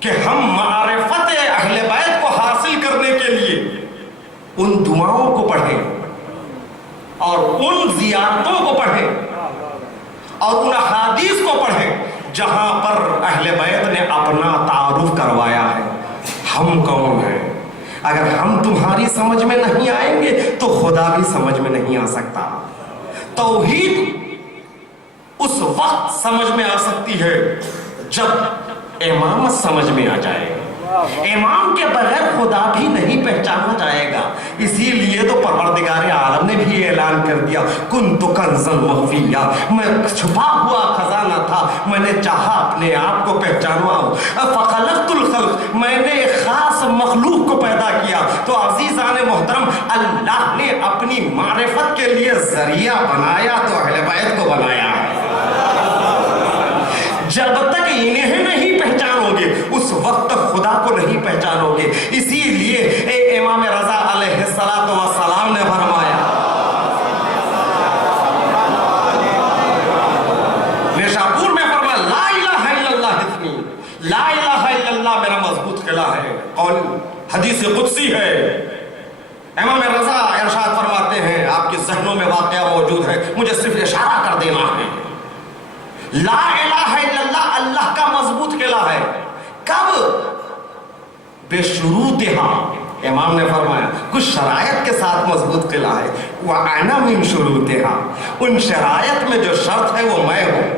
کہ ہم معرفت اہل بیت کو حاصل کرنے کے لیے ان دعاؤں کو پڑھیں اور ان زیارتوں کو پڑھیں اور ان احادیث کو پڑھیں جہاں پر اہل بیت نے اپنا تعارف کروایا ہے. ہم کون ہیں؟ اگر ہم تمہاری سمجھ میں نہیں آئیں گے تو خدا بھی سمجھ میں نہیں آ سکتا. توحید اس وقت سمجھ میں آ سکتی ہے جب امامت سمجھ میں آ جائے. امام کے بغیر خدا بھی نہیں اسی لیے تو پروردگار عالم نے بھی اعلان کر دیا کنت کنزا مخفیا، میں چھپا ہوا خزانہ تھا، میں نے چاہا اپنے آپ کو پہچانواؤں، فخلقت الخلق، میں نے ایک خاص مخلوق کو پیدا کیا۔ تو عزیزان محترم، اللہ نے اپنی معرفت کے لیے ذریعہ بنایا تو اہل بیت کو بنایا ہے۔ جب تک انہیں نہیں پہچانو گے اس وقت تک خدا کو نہیں پہچانو گے۔ اسی لیے امام رضا علیہ السلام نے فرمایا، نیشاپور میں فرمایا لا الہ الا اللہ حصنی، لا الہ الا اللہ میرا مضبوط قلعہ ہے، اور حدیث قدسی ہے۔ امام رضا ارشاد فرماتے ہیں، آپ کے ذہنوں میں واقعہ موجود ہے، مجھے صرف اشارہ کر دینا ہے۔ لا الہ الا اللہ اللہ کا مضبوط قلعہ ہے۔ کب؟ بے شروطہا، امام نے فرمایا کچھ شرائط کے ساتھ مضبوط قلعہ ہے۔ وَأَنَا مِن شُرُوطِهَا، ان شرائط میں جو شرط ہے وہ میں ہوں۔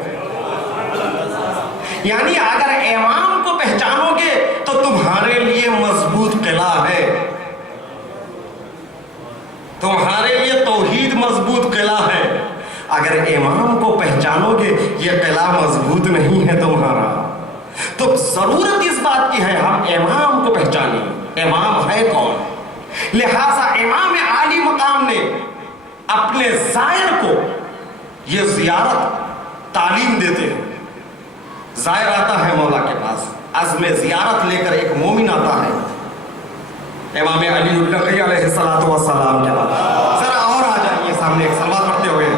یعنی اگر امام کو پہچانو گے تو تمہارے لیے مضبوط قلعہ ہے، تمہارے لیے توحید مضبوط قلعہ ہے۔ اگر امام کو پہچانو گے یہ قلعہ مضبوط نہیں ہے تمہارا۔ تو ضرورت اس بات کی ہے ہم امام کو پہچانیں، امام ہے کون۔ لہذا امام عالی مقام نے اپنے زائر کو یہ زیارت تعلیم دیتے ہیں۔ زائر آتا ہے مولا کے پاس، عزم زیارت لے کر ایک مومن آتا ہے امام علی النقی علیہ السلام کے بعد۔ ذرا اور آ جائیے سامنے ایک سلوات پڑھتے ہوئے۔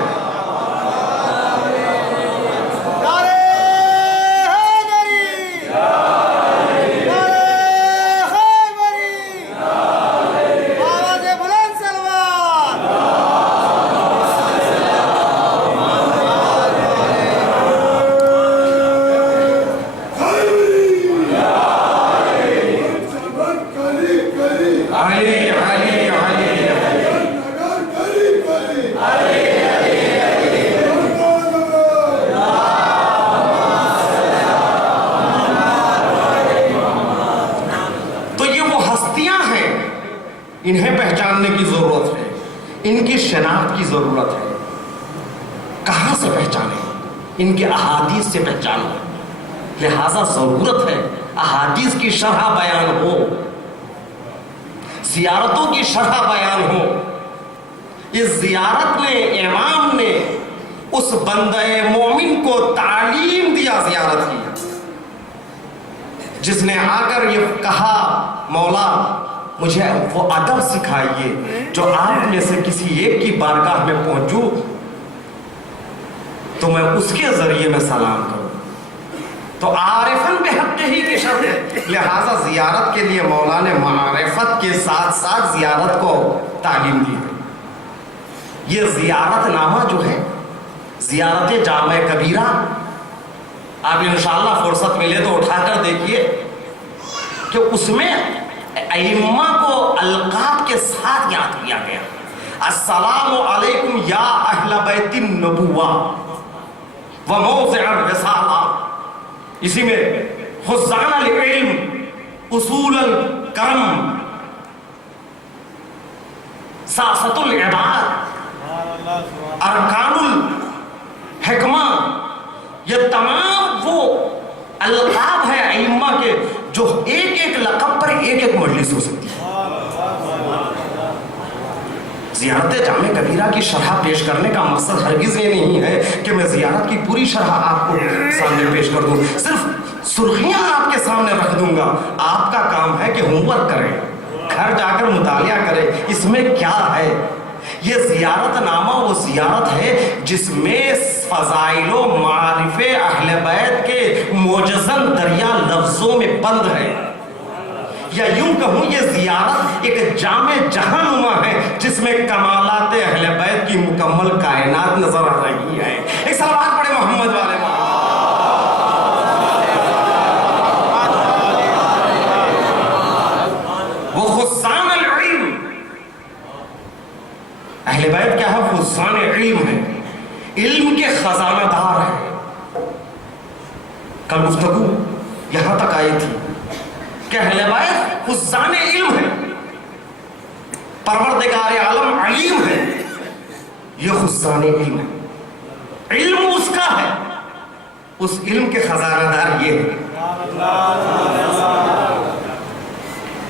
انہیں پہچاننے کی ضرورت ہے، ان کی شناخت کی ضرورت ہے۔ کہاں سے پہچانیں؟ ان کے احادیث سے پہچانو۔ لہذا ضرورت ہے احادیث کی شرح بیان ہو، زیارتوں کی شرح بیان ہو۔ اس زیارت میں امام نے اس بندہ مومن کو تعلیم دیا زیارت کی، جس نے آ کر یہ کہا مولا مجھے وہ ادب سکھائیے جو آپ میں سے کسی ایک کی بارگاہ میں پہنچوں تو میں اس کے ذریعے میں سلام کروں۔ تو عارفاً بحق ہی کی شرط ہے، لہٰذا زیارت کے لیے مولا نے معرفت کے ساتھ ساتھ زیارت کو تعلیم دی ہے۔ یہ زیارت نامہ جو ہے زیارت جامع کبیرہ، آپ انشاءاللہ فرصت ملے تو اٹھا کر دیکھیے کہ اس میں ائمہ کو القاب کے ساتھ یاد کیا گیا۔ السلام علیکم یا اہل بیت النبوہ و موضع الرسالہ، اسی میں خزان العلم، اصول الکرم، سیاست العباد، ارکان الحکمہ، یہ تمام وہ القاب ہے ائمہ کے جو ایک ایک لقب پر ایک ایک مجلس ہو سکتی ہے۔ زیارت جامع کبیرہ کی شرح پیش کرنے کا مقصد ہرگز یہ نہیں ہے کہ میں زیارت کی پوری شرح آپ کو سامنے پیش کر دوں، صرف سرخیاں آپ کے سامنے رکھ دوں گا۔ آپ کا کام ہے کہ ہوم ورک کریں، گھر جا کر مطالعہ کریں اس میں کیا ہے۔ یہ زیارت نامہ وہ زیارت ہے جس میں فضائل و معارف اہل بیت کے معجزن دریا لفظوں میں بند ہے، یا یوں کہوں یہ زیارت ایک جامع جہاں نما ہے جس میں کمالات اہل بیت کی مکمل کائنات نظر آ رہی ہے۔ ایک صلوات پڑھے محمد والے وہ خزان العلم، اہل بیت کیا ہے؟ خزان علم ہے، علم کے خزانہ دار ہے۔ کل گفتگو یہاں تک آئی تھی کہ اہل بیت خزان علم ہے۔ پروردگار عالم علیم ہے، یہ خزان علم ہے، علم اس کا ہے، اس علم کے خزانہ دار یہ ہے۔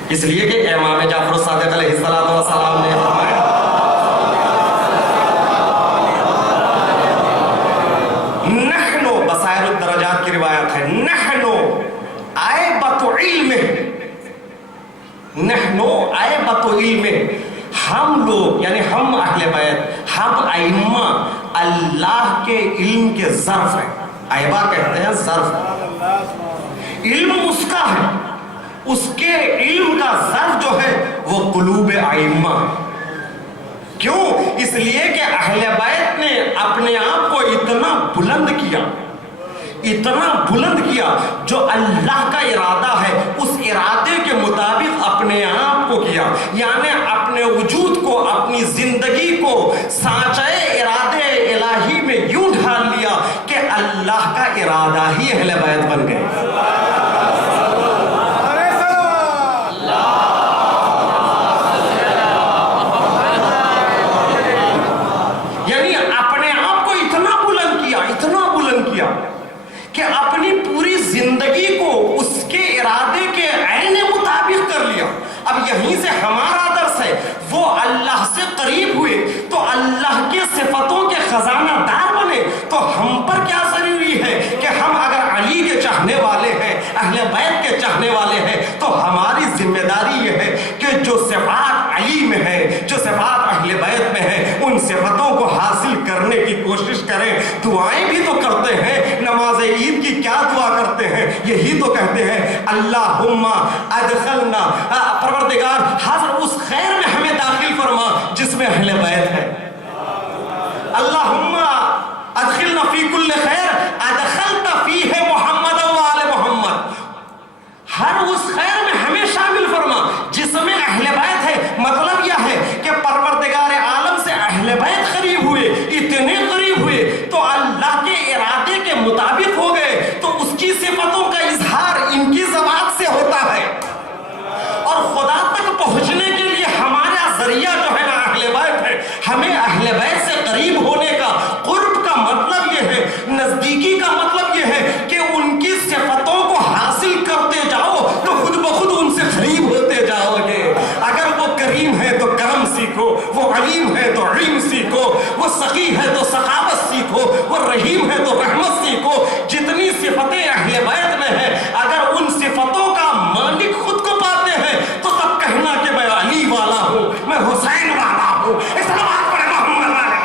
اس لیے کہ امام جعفر الصادق علیہ السلام نے فرمایا نحنو، بصائر الدرجات کی روایت ہے، نحنو عیبت علم، نحنو عیبت علم، ہم لوگ یعنی ہم اہل بیت، ہم ائمہ اللہ کے علم کے ظرف ہیں۔ عیبہ کہتے ہیں ظرف، علم اس کا ہے، اس کے علم کا ظرف جو ہے وہ قلوب ائمہ ہے۔ کیوں؟ اس لیے کہ اہل بیت نے اپنے آپ کو اتنا بلند کیا، اتنا بلند کیا، جو اللہ کا ارادہ ہے اس ارادے کے مطابق اپنے آپ کو کیا، یعنی اپنے وجود کو، اپنی زندگی کو سانچے ارادے الہی میں یوں ڈھال لیا کہ اللہ کا ارادہ ہی اہل بیت بن گئے۔ کہ اپنی پوری زندگی کو اس کے ارادے کے عین مطابق کر لیا۔ اب یہیں سے ہمارا درس ہے، وہ اللہ سے قریب ہوئے تو اللہ کے صفتوں کے خزانہ دار بنے، تو ہم پر کیا ضروری ہے کہ ہم اگر علی کے چاہنے والے ہیں، اہل بیت کے چاہنے والے ہیں، تو ہماری ذمہ داری یہ ہے کہ جو صفات علی میں ہے، جو صفات اہل بیت میں ہے، ان صفتوں کو حاصل کرنے کی کوشش کریں۔ دعائیں بھی تو کرتے ہیں، نماز عید کی کیا دعا کرتے ہیں؟ یہی تو کہتے ہیں اللہم ادخلنا، پروردگار حاضر اس خیر میں ہمیں داخل فرما جس میں اہل بیت ہے۔ اللہم ادخلنا فی کل خیر ادخلت فیہ محمد و آل محمد، ہر اس خیر میں ہمیں شامل فرما جس میں اہل بیت ہے۔ مطلب یہ ہے کہ پروردگار عالم سے اہل بیت قریب ہوئے، اتنے قریب ہوئے تو اللہ کے ارادے کے مطابق ہو گئے، تو اس کی صفتوں کا اظہار ان کی زبان سے ہوتا ہے، اور خدا تک پہنچنے کے لیے ہمارا ذریعہ جو ہے نا اہل بیت ہے۔ ہمیں اہل بیت سے قریب ہونے کا، قرب کا مطلب یہ ہے، نزدیکی کا مطلب یہ ہے کہ ان کی صفتوں کو حاصل کرتے جاؤ تو خود بخود ان سے قریب ہوتے جاؤ گے۔ اگر وہ کریم ہے تو کرم سیکھو، وہ علیم ہے تو علم سیکھو، وہ سخی ہے تو سخاوت سیکھو، وہ رحیم ہے تو رحمت سیکھو۔ جتنی صفتیں اہل بیت میں ہیں، اگر ان صفتوں کا مالک خود کو پاتے ہیں تو تب کہنا کہ میں علی والا ہوں، میں حسین والا ہوں۔ اس بات پڑے محمد والا۔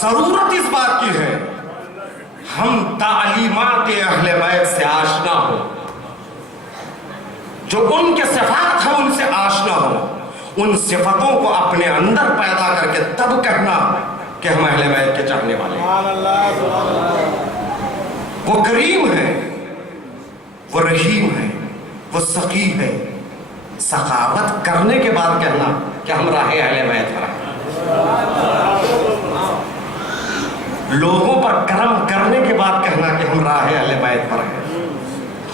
ضرورت اس بات کی ہے ہم تعلیمات اہل بیت سے آشنا ہو، جو ان کے صفات ہیں ان سے آشنا ہو، ان صفتوں کو اپنے اندر پیدا کر کے تب کہنا کہ ہم اہل بیت کے چاہنے والے ہیں۔ وہ کریم ہے، وہ رحیم ہے، وہ سخی ہے، سخاوت کرنے کے بعد کہنا کہ ہم راہ اہل بیت پر ہیں۔ لوگوں پر کرم کرنے کے بعد کہنا کہ ہم راہ اہل بیت پر ہیں۔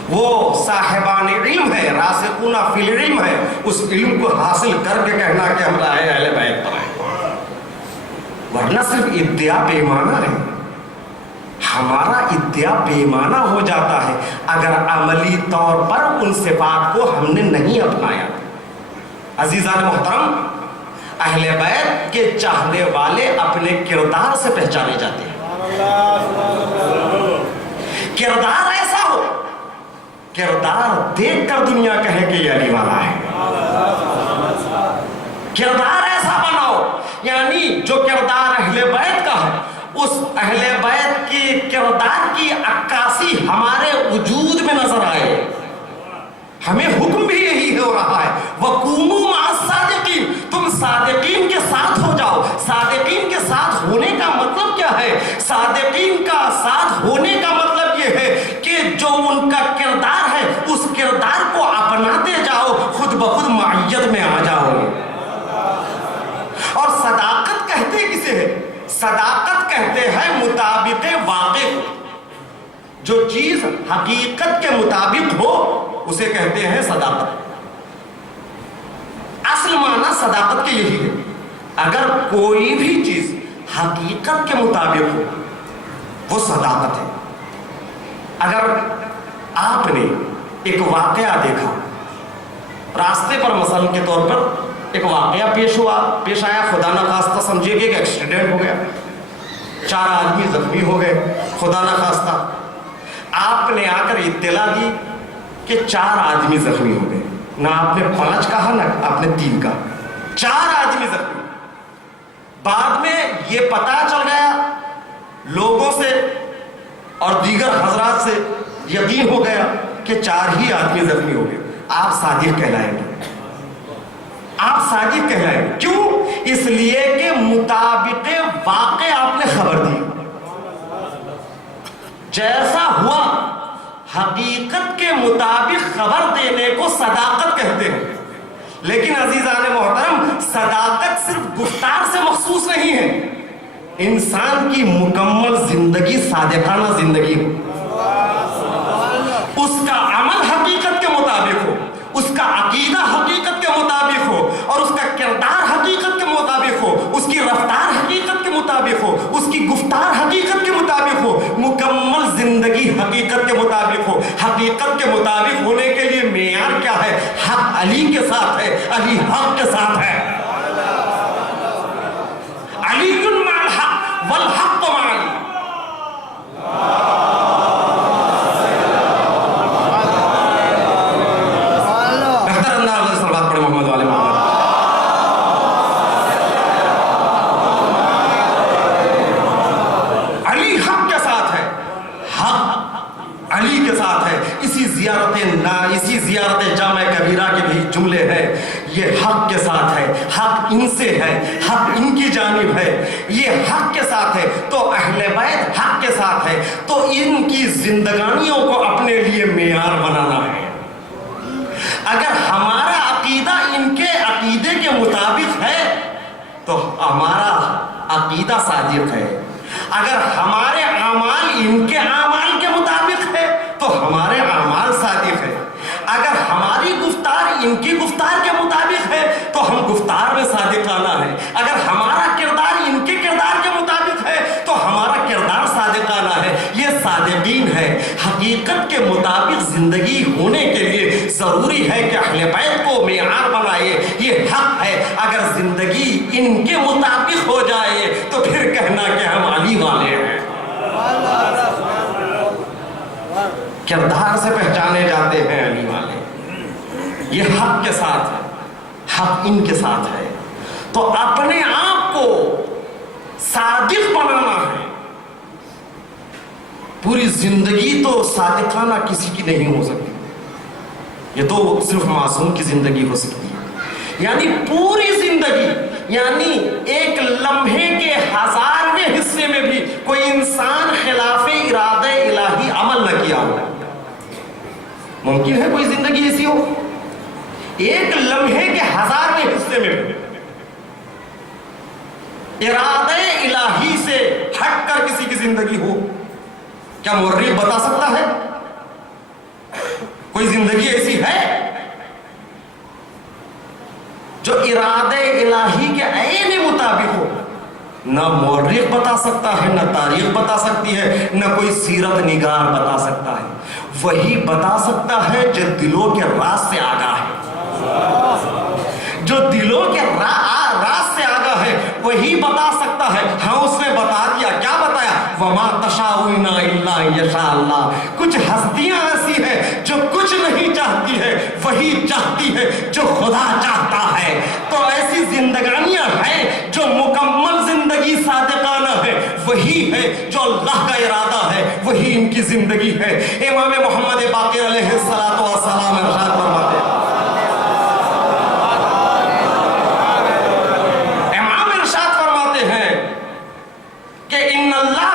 وہ صاحبان علم ہے، راسخون فی العلم ہے، اس علم کو حاصل کر کے کہنا کہ ہم راہ اہل بیت پر ہیں، ورنہ صرف ادعا بے معنی ہے۔ ہمارا ادعا بے معنی ہو جاتا ہے اگر عملی طور پر ان صفات کو ہم نے نہیں اپنایا۔ عزیزان محترم، اہل بیت کے چاہنے والے اپنے کردار سے پہچانے جاتے ہیں۔ کردار ایسا ہو، کردار دیکھ کر دنیا کہے کہ یہ علی والا ہے۔ کردار ایسا بناؤ، یعنی جو کردار اہل بیت کا ہے اس اہل بیت کے کردار کی عکاسی ہمارے وجود میں نظر آئے۔ ہمیں حکم بھی یہی ہو رہا ہے، وَقُومُوا مَعَ الصَّادِقِينَ، تم صادقین کے ساتھ ہو جاؤ۔ صادقین کے ساتھ ہونے کا مطلب کیا ہے؟ صادقین کا ساتھ ہونے کا مطلب یہ ہے کہ جو ان کا کردار ہے اس کردار کو اپناتے جاؤ، خود بخود معیت میں آ جاؤ گے۔ اور صداقت کہتے کسے ہے؟ صداقت کہتے ہیں مطابق واقع، جو چیز حقیقت کے مطابق ہو اسے کہتے ہیں صداقت۔ اصل معنی صداقت کے یہی ہے، اگر کوئی بھی چیز حقیقت کے مطابق ہو وہ صداقت ہے۔ اگر آپ نے ایک واقعہ دیکھا راستے پر، مثلا کے طور پر ایک واقعہ پیش آیا، خدا نخواستہ سمجھے کہ ایک ایکسیڈنٹ ہو گیا، 4 آدمی زخمی ہو گئے، خدا نخواستہ آپ نے آ کر اطلاع دی کہ 4 آدمی زخمی ہو گئے، نہ آپ نے 5 کہا نہ آپ نے 3 کہا، 4 آدمی زخمی۔ بعد میں یہ پتا چل گیا لوگوں سے اور دیگر حضرات سے یقین ہو گیا کہ 4 ہی آدمی زخمی ہو گئے، آپ صادق کہلائیں گے، آپ صادق کہلائیں گے۔ کیوں؟ اس لیے کہ مطابق واقع آپ نے خبر دی، جیسا ہوا حقیقت کے مطابق خبر دینے کو صداقت کہتے ہیں۔ لیکن عزیزان محترم، صداقت صرف گفتار سے مخصوص نہیں ہے، انسان کی مکمل زندگی صادقانہ زندگی ہو، اس کا عمل حقیقت کے مطابق ہو، اس کا عقیدہ حقیقت کے مطابق ہو، اور اس کا کردار حقیقت کے مطابق ہو، اس کی رفتار حقیقت کے مطابق ہو، اس کی گفتار حقیقت کے مطابق ہو، مکمل زندگی حقیقت کے مطابق ہو۔ حقیقت کے مطابق ہونے کے لیے معیار کیا ہے؟ حق علی کے ساتھ ہے، علی حق کے ساتھ ہے، علی مع الحق والحق مع علی۔ اسی زیارت جامع کبیرہ کے بھی جملے ہیں، یہ حق کے ساتھ ہے، حق ان سے ہے، حق ان کی جانب ہے، یہ حق کے ساتھ ہے، تو اہل بیت حق کے ساتھ ہے، تو ان کی زندگانیوں کو اپنے لیے معیار بنانا ہے۔ اگر ہمارا عقیدہ ان کے عقیدے کے مطابق ہے تو ہمارا عقیدہ صادق ہے، اگر ہمارے اعمال ان کے اعمال کے مطابق ہے تو ہمارے اعمال صادق ہے، اگر ہماری گفتار ان کی گفتار کے مطابق ہے تو ہم گفتار میں صادقانہ ہے، اگر ہمارا کردار ان کے کردار کے مطابق ہے تو ہمارا کردار صادقانہ ہے۔ یہ صادقین ہے۔ حقیقت کے مطابق زندگی ہونے کے لیے ضروری ہے کہ اہل بیت کو معیار بنائے، یہ حق ہے۔ اگر زندگی ان کے مطابق ہو جائے تو پھر کہنا کہ ہم علی والے ہیں۔ کردار سے پہچانے جاتے ہیں علی والے، یہ حق کے ساتھ ہے، حق ان کے ساتھ ہے۔ تو اپنے آپ کو صادق بنانا ہے۔ پوری زندگی تو صادقانہ کسی کی نہیں ہو سکتی، یہ تو صرف معصوم کی زندگی ہو سکتی ہے۔ یعنی پوری زندگی، یعنی ایک لمحے کے 1000ویں حصے میں بھی کوئی انسان خلاف ارادہ الہی عمل نہ کیا ہو۔ ممکن ہے کوئی زندگی ایسی ہو ایک لمحے کے 1000ویں حصے میں ارادہ الہی سے ہٹ کر کسی کی زندگی ہو؟ کیا مورخ بتا سکتا ہے کوئی زندگی ایسی ہے جو ارادہ الہی کے عین مطابق ہو؟ نہ مورخ بتا سکتا ہے، نہ تاریخ بتا سکتی ہے، نہ کوئی سیرت نگار بتا سکتا ہے۔ وہی بتا سکتا ہے جو دلوں کے راز سے آگاہ ہے، جو دلوں کے راز سے آگاہ ہے وہی بتا سکتا ہے۔ ہاں اس نے بتا دیا، کیا بتایا؟ وما تشاؤون الا ان یشاء اللہ۔ کچھ ہستیاں ایسی ہیں جو کچھ نہیں چاہتی ہے، وہی چاہتی ہے جو خدا چاہتا ہے۔ تو ایسی زندگانیاں ہیں جو مکمل زندگی صادقانہ ہے، وہی ہے جو اللہ کا ارادہ ہے، وہی ان کی زندگی ہے۔ امام محمد باقر علیہ الصلوۃ والسلام ارشاد فرماتے ہیں، امام ارشاد فرماتے ہیں کہ ان اللہ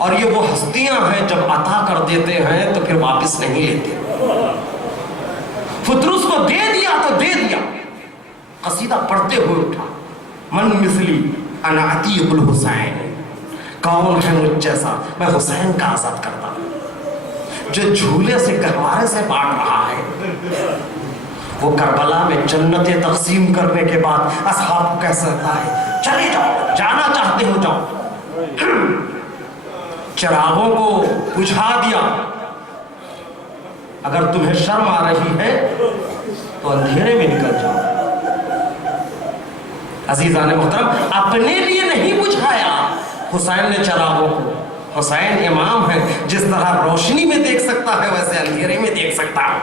اور یہ وہ ہستیاں ہیں جب عطا کر دیتے ہیں تو پھر واپس نہیں لیتے. فطرس کو دے دیا تو دے دیا. قصیدہ پڑھتے ہوئے اٹھا, من مثلی انا عتیق الحسین, کون ہے مجھ جیسا میں حسین کا آزاد کرتا ہوں. جو جھولے سے گہوارے سے بانٹ رہا ہے, وہ کربلا میں جنتیں تقسیم کرنے کے بعد اصحاب کو کہہ سکتا ہے چلے جاؤ, جانا چاہتے ہو جاؤ. چراغوں کو بجھا دیا. اگر تمہیں شرم آ رہی ہے تو اندھیرے میں نکل جاؤ. عزیزان محترم, اپنے لیے نہیں بجھایا حسین نے چراغوں کو. حسین امام ہے, جس طرح روشنی میں دیکھ سکتا ہے ویسے اندھیرے میں دیکھ سکتا ہے.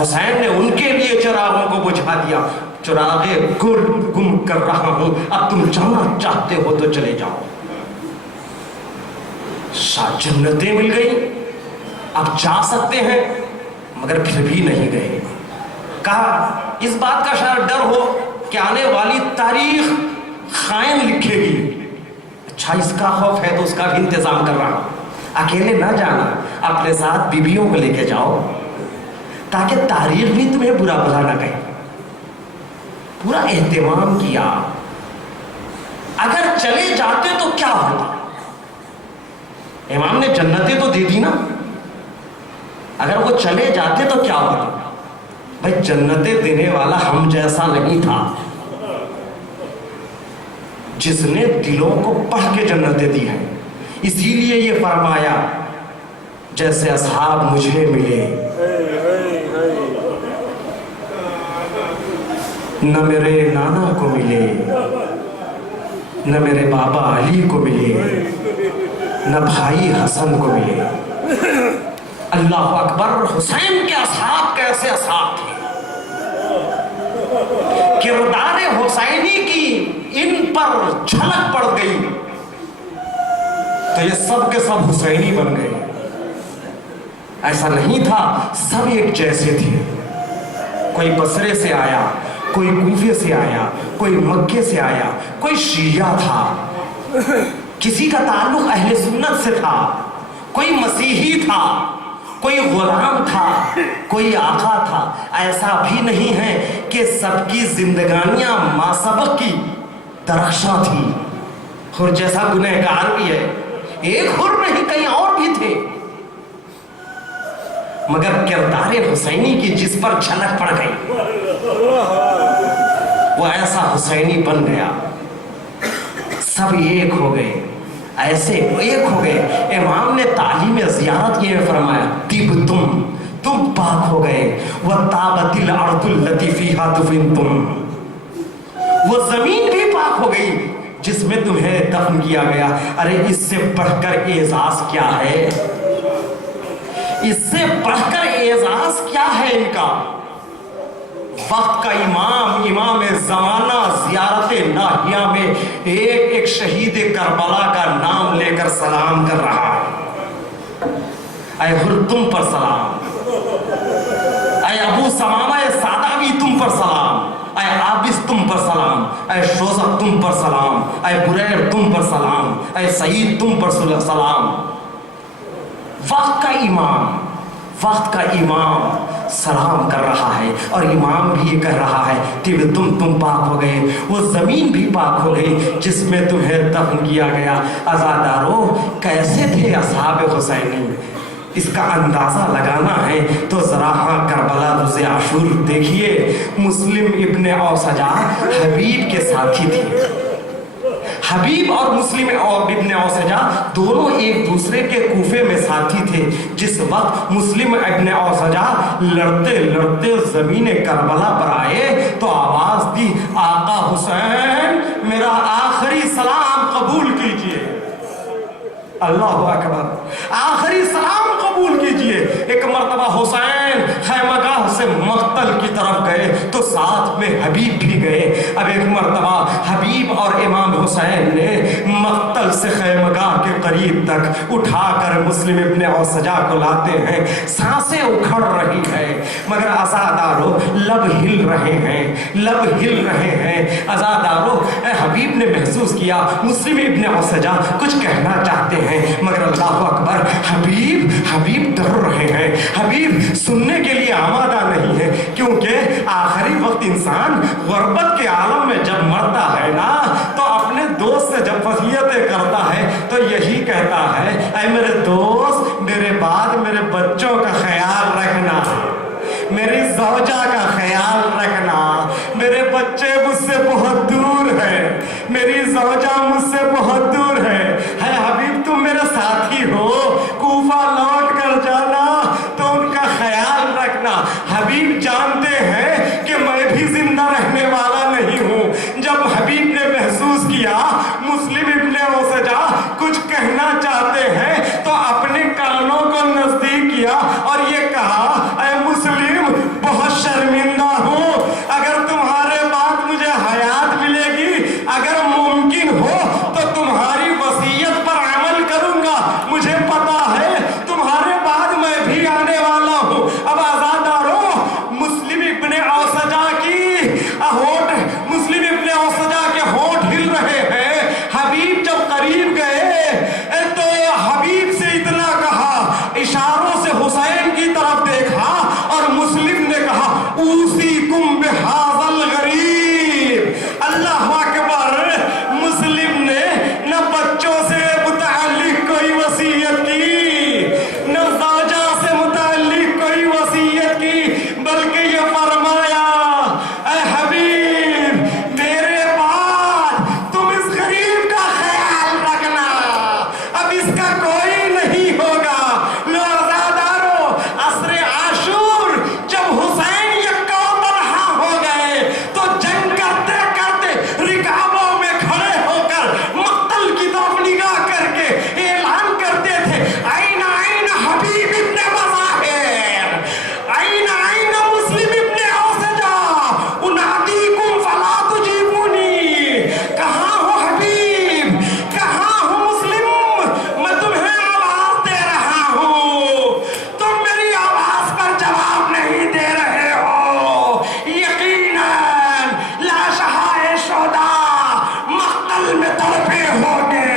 حسین نے ان کے لیے چراغوں کو بجھا دیا. چراغے گم کر رہا ہوں, اب تم جانا چاہتے ہو تو چلے جاؤ. جنتیں مل گئی, اب جا سکتے ہیں, مگر پھر بھی نہیں گئے. کہا اس بات کا شاید ڈر ہو کہ آنے والی تاریخ خائن لکھے گی. اچھا اس کا خوف ہے تو اس کا بھی انتظام کر رہا ہوں. اکیلے نہ جانا, اپنے ساتھ بیویوں کو لے کے جاؤ تاکہ تاریخ بھی تمہیں برا بھلا نہ کہے. پورا اہتمام کیا. اگر چلے جاتے تو کیا ہوتا؟ امام نے جنتیں تو دے دی نا. اگر وہ چلے جاتے تو کیا ہوتا؟ بھائی جنتیں دینے والا ہم جیسا نہیں تھا, جس نے دلوں کو پڑھ کے جنتیں دی ہیں. اسی لیے یہ فرمایا جیسے اصحاب مجھے ملے, نہ میرے نانا کو ملے, نہ میرے بابا علی کو ملے, نہ بھائی حسن کو ملے. اللہ اکبر. حسین کے اصحاب کیسے اصحاب تھے. کردار حسینی کی ان پر جھلک پڑ گئی تو یہ سب کے سب حسینی بن گئے. ایسا نہیں تھا, سب ایک جیسے تھے. کوئی بصرے سے آیا, کوئی کوفے سے آیا, کوئی مکے سے آیا, کوئی شیعہ تھا, کسی کا تعلق اہل سنت سے تھا, کوئی مسیحی تھا, کوئی غلام تھا, کوئی آقا تھا. ایسا بھی نہیں ہے کہ سب کی زندگانیاں ماسبق کی درخشاں تھی. خور جیسا گنہگار بھی ہے, ایک خور نہیں کئی اور بھی تھے, مگر کردار حسینی کی جس پر جھلک پڑ گئی وہ ایسا حسینی بن گیا. سب ایک ہو گئے, ایسے ایک ہو گئے. امام نے تعلیم زیارت کے میں فرمایا طب تم پاک ہو گئے. وَطَابَتِ الْأَرْضُ الَّتِي فِيهَا دُفِنْتُمْ, وہ زمین بھی پاک ہو گئی جس میں تمہیں دفن کیا گیا. ارے اس سے بڑھ کر اعزاز کیا ہے, اس سے بڑھ کر اعزاز کیا ہے ان کا. وقت کا امام, امام زمانہ, زیارت ناہیہ میں ایک ایک شہید کربلا کا نام لے کر سلام کر رہا ہے. اے حر تم پر سلام, اے ابو سمامہ ساداوی تم پر سلام, اے عابس تم پر سلام, اے شوزق تم پر سلام, اے بریر تم پر سلام, اے سعید تم پر سلام. وقت کا امام, وقت کا امام سلام کر رہا ہے, اور امام بھی یہ کہہ رہا ہے کہ تم پاک ہو گئے. وہ زمین بھی پاک ہو گئی جس میں تمہیں دفن کیا گیا. عزادارو کیسے تھے اصحاب حسینی, اس کا اندازہ لگانا ہے تو ذرا کربلا روز عاشور دیکھیے. مسلم ابن اوسجا حبیب کے ساتھی تھے. حبیب اور مسلم اور ابن اوسجا دونوں ایک دوسرے کے کوفے میں ساتھی تھے. جس وقت مسلم ابن اوسجا لڑتے لڑتے زمین کربلا پر آئے تو آواز دی آقا حسین میرا آخری سلام قبول کیجئے. اللہ اکبر, آخری سلام قبول کیجئے. ایک مرتبہ حسین خیمگاہ سے مقتل کی طرف گئے تو ساتھ میں حبیب بھی گئے. اب ایک مرتبہ حبیب اور امام حسین حسین نے مقتل سے خیمگاہ کے قریب تک اٹھا کر مسلم ابن اوسجا کو لاتے ہیں. سانسیں اکھڑ رہی ہے مگر عزادارو لب ہل رہے ہیں, لب ہل رہے ہیں. عزادارو حبیب نے محسوس کیا مسلم ابن اوسجا کچھ کہنا چاہتے ہیں مگر اللہ اکبر حبیب ڈر رہے ہیں. حبیب سننے کے لیے آمادہ نہیں ہے, کیونکہ آخری وقت انسان غربت کے عالم میں جب مرتا ہے نا تو اپنے دوست سے جب وصیتیں کرتا ہے تو یہی کہتا ہے, اے میرے دوست میرے بعد میرے بچوں کا خیال رکھنا, میری زوجہ کا خیال رکھنا. میرے بچے مجھ سے بہت دور ہیں, میری زوجہ مجھ سے بہت دور ہے. اے حبیب تم میرے ساتھی ہو, کوفہ لوٹ کر جانا تو ان کا خیال رکھنا. حبیب جانتے ہیں کہ میں بھی زندہ رہنے والا نہیں ہوں. جب حبیب نے محسوس کیا مسلم ابن اوسجا کچھ کہنا چاہتے ہیں تو اپنے کانوں کو نزدیک کیا اور یہ کہا, اے مسلم بہت شرمندہ ہوں, اگر تمہارے بعد مجھے حیات ملے گی, اگر ممکن ہو تو تمہاری وصیت پر عمل کروں گا. مجھے پتا ہے تمہارے بعد میں بھی آنے والا ہوں. اب آزادارو مسلم ابن اوسجا کے ہونٹ ہل رہے ہیں. حبیب جب قریب گئے تو حبیب سے اتنا کہا, اشاروں سے حسین کی طرف دیکھا اور مسلم نے کہا, اوصیکم بہذا الغریب. اللہ اکبر. مسلم نے نہ بچوں سے متعلق کوئی وصیت کی, نہ زوجہ سے متعلق کوئی وصیت کی, بلکہ یہ فرمایا, اے حبیب میرے بعد تم اس غریب کا خیال رکھنا, اب اس کا کوئی نہیں ہوگا. لو عزادارو عصر عاشور جب حسین یکا تنہا ہو گئے تو جنگ کرتے کرتے رکابوں میں کھڑے ہو کر مقتل کی طرف نگاہ کر کے اعلان کرتے تھے, آئین آئین حبیب ابن مظاہر, آئین آئین مسلم ابن اوسجا, انادیکم فلا تجیبونی. کہاں ہو حبیب, کہاں ہو مسلم, میں تمہیں آواز دے رہا ہوں, تم میری آواز پر جواب نہیں دے رہے ہو. یقیناً لاشہائے شہداء مقتل میں تڑپے ہوگے,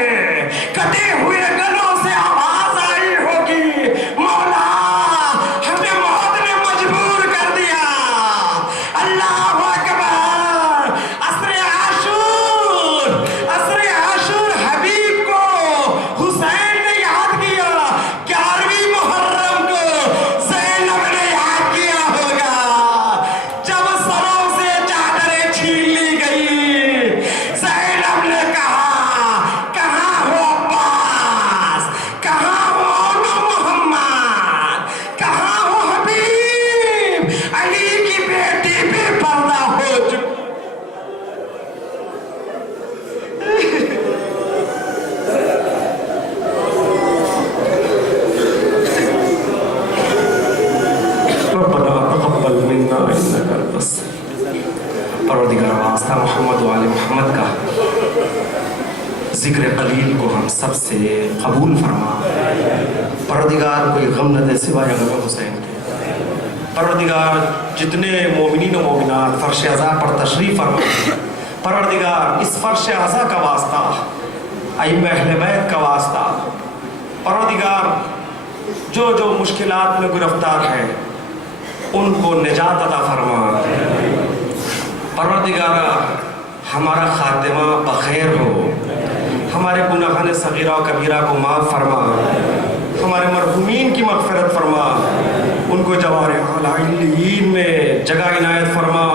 کٹے ہوئے گلوں سے آواز آئی ہوگی, مولا ہمیں موت نے مجبور کر دیا. اللہ اکبر. عصر عاشور حبیب کو حسین نے یاد کیا, 11ویں محرم کو زینب نے یاد کیا ہوگا. جب سروں سے چادریں چھین لی گئی, زینب نے کہا, کہاں ہو عباس, کہاں ہو محمد, کہاں ہو حبیب, علی کی بیٹی بے پردہ ہو چکی. ربنا تقبل منا انك انت السميع. پروردگار واسطہ محمد و آل محمد کا ذکر قلیل کو ہم سب سے قبول فرما. پروردگار کوئی غم نہ دے سوائے غم حسین کے. پروردگار جتنے مومنین و مومنات فرش عزا پر تشریف فرما, پروردگار اس فرش عزا کا واسطہ, ائمہ اہل بیت کا واسطہ, پروردگار جو جو مشکلات میں گرفتار ہیں ان کو نجات عطا فرما. پروردگار ہمارا خاتمہ بخیر ہو, ہمارے گناہان صغیرہ و کبیرہ کو معاف فرما, ہمارے مرحومین کی مغفرت فرما, ان کو جوار علیین میں جگہ عنایت فرما.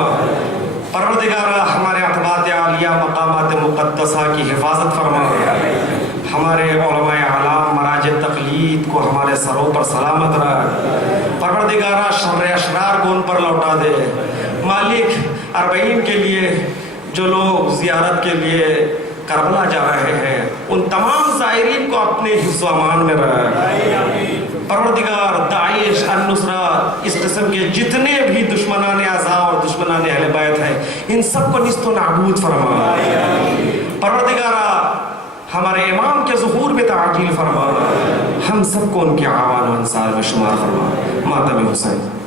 پروردگار ہمارے عتبات عالیہ مقامات مقدسہ کی حفاظت فرما. ہمارے علماء اعلام مراجع تقلید کو ہمارے سروں پر سلامت رکھ. پروردگارہ شر اشرار کو ان پر لوٹا دے. مالک 40 کے لیے جو لوگ زیارت کے لیے کربلا جا رہے ہیں ان تمام زائرین کو اپنے حفظ و امان میں رکھ. پروردگار داعش النصرہ اس قسم کے جتنے بھی دشمنان اعضاء اور دشمنان اہل بیت ہیں ان سب کو نیست و نابود فرما. پروردگار ہمارے امام کے ظہور میں تعجیل فرما، ہم سب کو ان کے عوان و انصار میں شمار فرما. ماتم حسین.